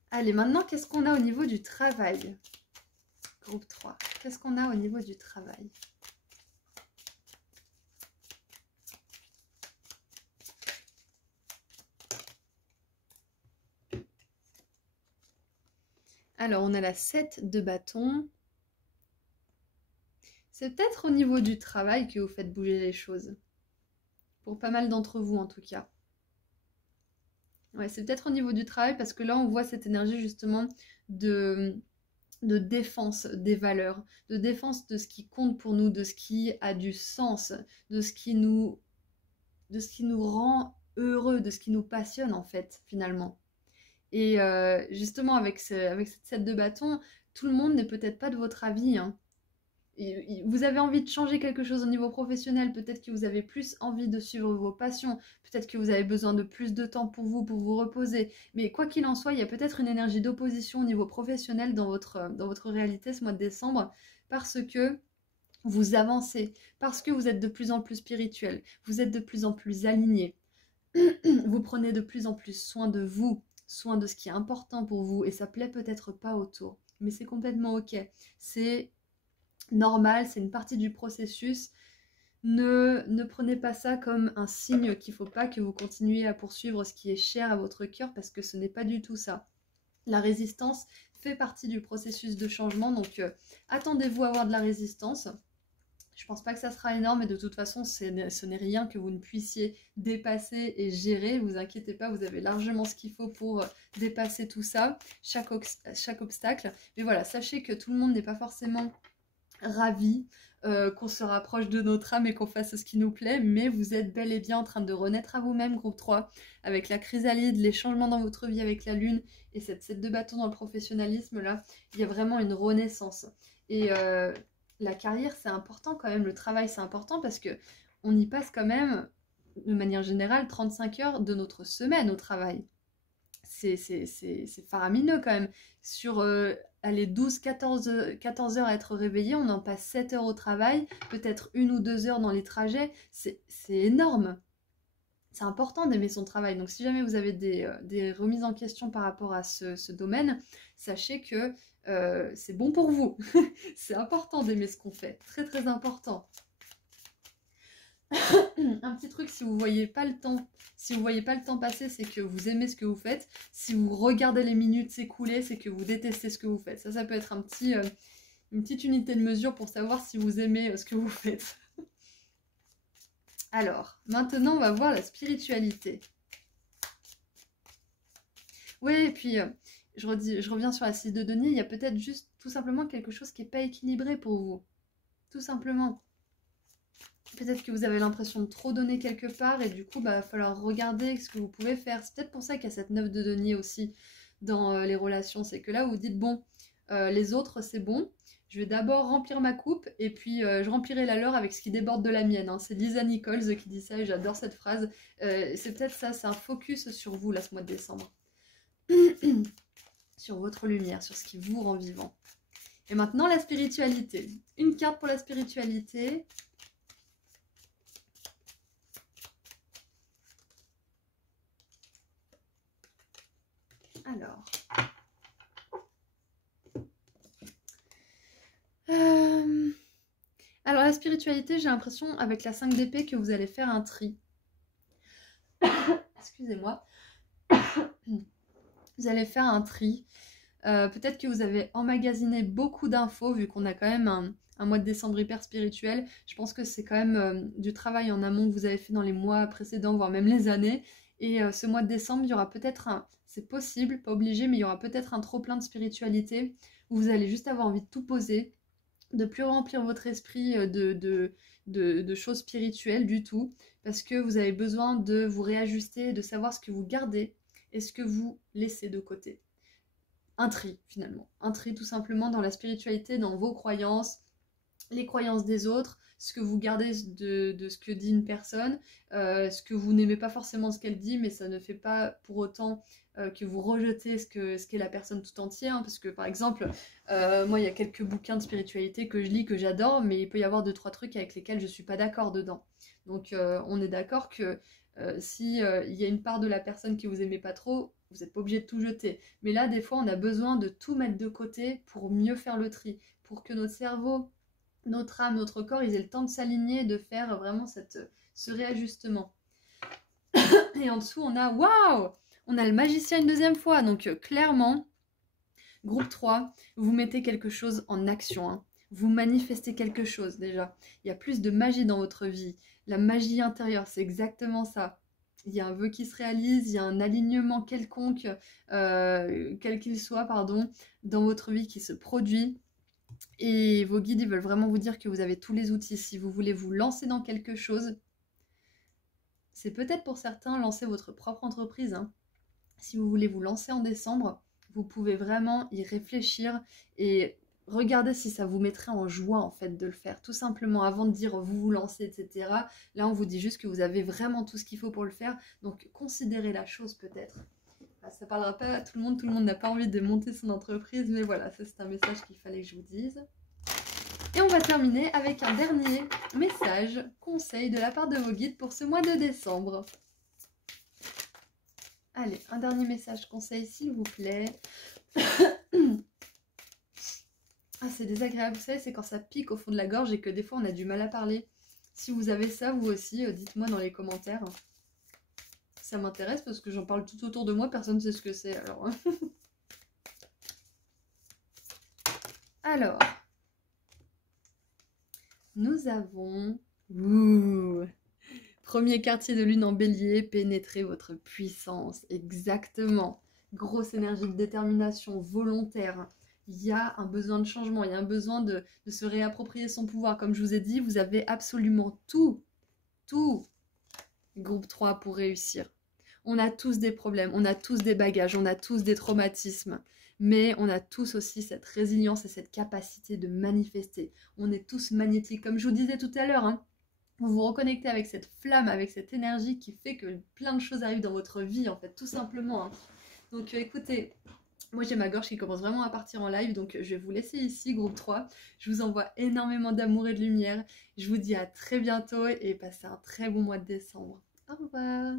Allez, maintenant, qu'est-ce qu'on a au niveau du travail? Groupe 3. Qu'est-ce qu'on a au niveau du travail? Alors, on a la 7 de bâton. C'est peut-être au niveau du travail que vous faites bouger les choses. Pour pas mal d'entre vous, en tout cas. Ouais, c'est peut-être au niveau du travail, parce que là, on voit cette énergie, justement, de défense des valeurs, de défense de ce qui compte pour nous, de ce qui a du sens, de ce qui nous rend heureux, de ce qui nous passionne, en fait, finalement. Et justement, avec cette 7 de bâton, tout le monde n'est peut-être pas de votre avis, hein. Vous avez envie de changer quelque chose au niveau professionnel, peut-être que vous avez plus envie de suivre vos passions, peut-être que vous avez besoin de plus de temps pour vous reposer, mais quoi qu'il en soit, il y a peut-être une énergie d'opposition au niveau professionnel dans votre réalité ce mois de décembre, parce que vous avancez, parce que vous êtes de plus en plus spirituel, vous êtes de plus en plus aligné, vous prenez de plus en plus soin de vous, soin de ce qui est important pour vous, et ça plaît peut-être pas autour, mais c'est complètement ok, c'est normal, c'est une partie du processus. Ne prenez pas ça comme un signe qu'il ne faut pas que vous continuiez à poursuivre ce qui est cher à votre cœur, parce que ce n'est pas du tout ça. La résistance fait partie du processus de changement, donc attendez-vous à avoir de la résistance. Je pense pas que ça sera énorme, et de toute façon, ce n'est rien que vous ne puissiez dépasser et gérer. Vous inquiétez pas, vous avez largement ce qu'il faut pour dépasser tout ça, chaque obstacle. Mais voilà, sachez que tout le monde n'est pas forcément ravi qu'on se rapproche de notre âme et qu'on fasse ce qui nous plaît, mais vous êtes bel et bien en train de renaître à vous-même, groupe 3, avec la chrysalide, les changements dans votre vie avec la lune, et cette 7 de bâton dans le professionnalisme, là, il y a vraiment une renaissance. Et la carrière, c'est important quand même, le travail, c'est important, parce que on y passe quand même, de manière générale, 35 heures de notre semaine au travail. C'est faramineux quand même. Sur allez, 14 heures à être réveillé, on en passe 7 heures au travail, peut-être 1 ou 2 heures dans les trajets. C'est énorme. C'est important d'aimer son travail. Donc si jamais vous avez des remises en question par rapport à ce domaine, sachez que c'est bon pour vous. C'est important d'aimer ce qu'on fait. Très très important. Un petit truc, si vous voyez pas le temps passer, c'est que vous aimez ce que vous faites. Si vous regardez les minutes s'écouler, c'est que vous détestez ce que vous faites. Ça peut être une petite unité de mesure pour savoir si vous aimez ce que vous faites. Alors, maintenant on va voir la spiritualité. Oui, et puis je reviens sur la 6 de denier, il y a peut-être juste tout simplement quelque chose qui n'est pas équilibré pour vous. Tout simplement. Peut-être que vous avez l'impression de trop donner quelque part et du coup, bah, il va falloir regarder ce que vous pouvez faire. C'est peut-être pour ça qu'il y a cette 9 de denier aussi dans les relations. C'est que là, vous dites, bon, les autres, c'est bon. Je vais d'abord remplir ma coupe et puis je remplirai la leur avec ce qui déborde de la mienne. Hein. C'est Lisa Nichols qui dit ça et j'adore cette phrase. C'est peut-être ça, c'est un focus sur vous là ce mois de décembre. Sur votre lumière, sur ce qui vous rend vivant. Et maintenant, la spiritualité. Une carte pour la spiritualité. Alors. Alors, la spiritualité, j'ai l'impression, avec la 5 d'épée, que vous allez faire un tri. Excusez-moi. Vous allez faire un tri. Peut-être que vous avez emmagasiné beaucoup d'infos, vu qu'on a quand même un mois de décembre hyper spirituel. Je pense que c'est quand même du travail en amont que vous avez fait dans les mois précédents, voire même les années. Et ce mois de décembre, il y aura peut-être c'est possible, pas obligé, mais il y aura peut-être un trop-plein de spiritualité, où vous allez juste avoir envie de tout poser, de plus remplir votre esprit de choses spirituelles du tout, parce que vous avez besoin de vous réajuster, de savoir ce que vous gardez et ce que vous laissez de côté. Un tri finalement, un tri tout simplement dans la spiritualité, dans vos croyances, les croyances des autres, ce que vous gardez de ce que dit une personne, ce que vous n'aimez pas forcément ce qu'elle dit, mais ça ne fait pas pour autant que vous rejetez ce qu'est la personne tout entière, hein, parce que par exemple, moi il y a quelques bouquins de spiritualité que je lis, que j'adore, mais il peut y avoir 2-3 trucs avec lesquels je suis pas d'accord dedans. Donc on est d'accord que si il y a une part de la personne que vous aimez pas trop, vous n'êtes pas obligé de tout jeter. Mais là, des fois, on a besoin de tout mettre de côté pour mieux faire le tri, pour que notre cerveau, notre âme, notre corps, ils aient le temps de s'aligner, de faire vraiment ce réajustement. Et en dessous, on a, waouh, on a le magicien une deuxième fois. Donc clairement, groupe 3, vous mettez quelque chose en action. Hein. Vous manifestez quelque chose déjà. Il y a plus de magie dans votre vie. La magie intérieure, c'est exactement ça. Il y a un vœu qui se réalise, il y a un alignement quelconque, quel qu'il soit, pardon, dans votre vie qui se produit. Et vos guides, ils veulent vraiment vous dire que vous avez tous les outils. Si vous voulez vous lancer dans quelque chose, c'est peut-être pour certains lancer votre propre entreprise. Hein. Si vous voulez vous lancer en décembre, vous pouvez vraiment y réfléchir et regardez si ça vous mettrait en joie en fait de le faire. Tout simplement avant de dire vous vous lancez, etc. Là, on vous dit juste que vous avez vraiment tout ce qu'il faut pour le faire. Donc, considérez la chose peut-être. Ça parlera pas à tout le monde n'a pas envie de monter son entreprise, mais voilà, ça c'est un message qu'il fallait que je vous dise. Et on va terminer avec un dernier message, conseil de la part de vos guides pour ce mois de décembre. Allez, un dernier message conseil s'il vous plaît. Ah, c'est désagréable, vous savez, c'est quand ça pique au fond de la gorge et que des fois on a du mal à parler. Si vous avez ça, vous aussi, dites-moi dans les commentaires. Ça m'intéresse parce que j'en parle tout autour de moi, personne ne sait ce que c'est. Alors, nous avons... Premier quartier de lune en bélier, pénétrez votre puissance. Exactement. Grosse énergie de détermination volontaire. Il y a un besoin de changement, il y a un besoin de se réapproprier son pouvoir. Comme je vous ai dit, vous avez absolument tout, groupe 3 pour réussir. On a tous des problèmes, on a tous des bagages, on a tous des traumatismes. Mais on a tous aussi cette résilience et cette capacité de manifester. On est tous magnétiques, comme je vous disais tout à l'heure. Hein. Vous vous reconnectez avec cette flamme, avec cette énergie qui fait que plein de choses arrivent dans votre vie, en fait, tout simplement. Hein. Donc écoutez, moi j'ai ma gorge qui commence vraiment à partir en live, donc je vais vous laisser ici, groupe 3. Je vous envoie énormément d'amour et de lumière. Je vous dis à très bientôt et passez un très bon mois de décembre. Au revoir.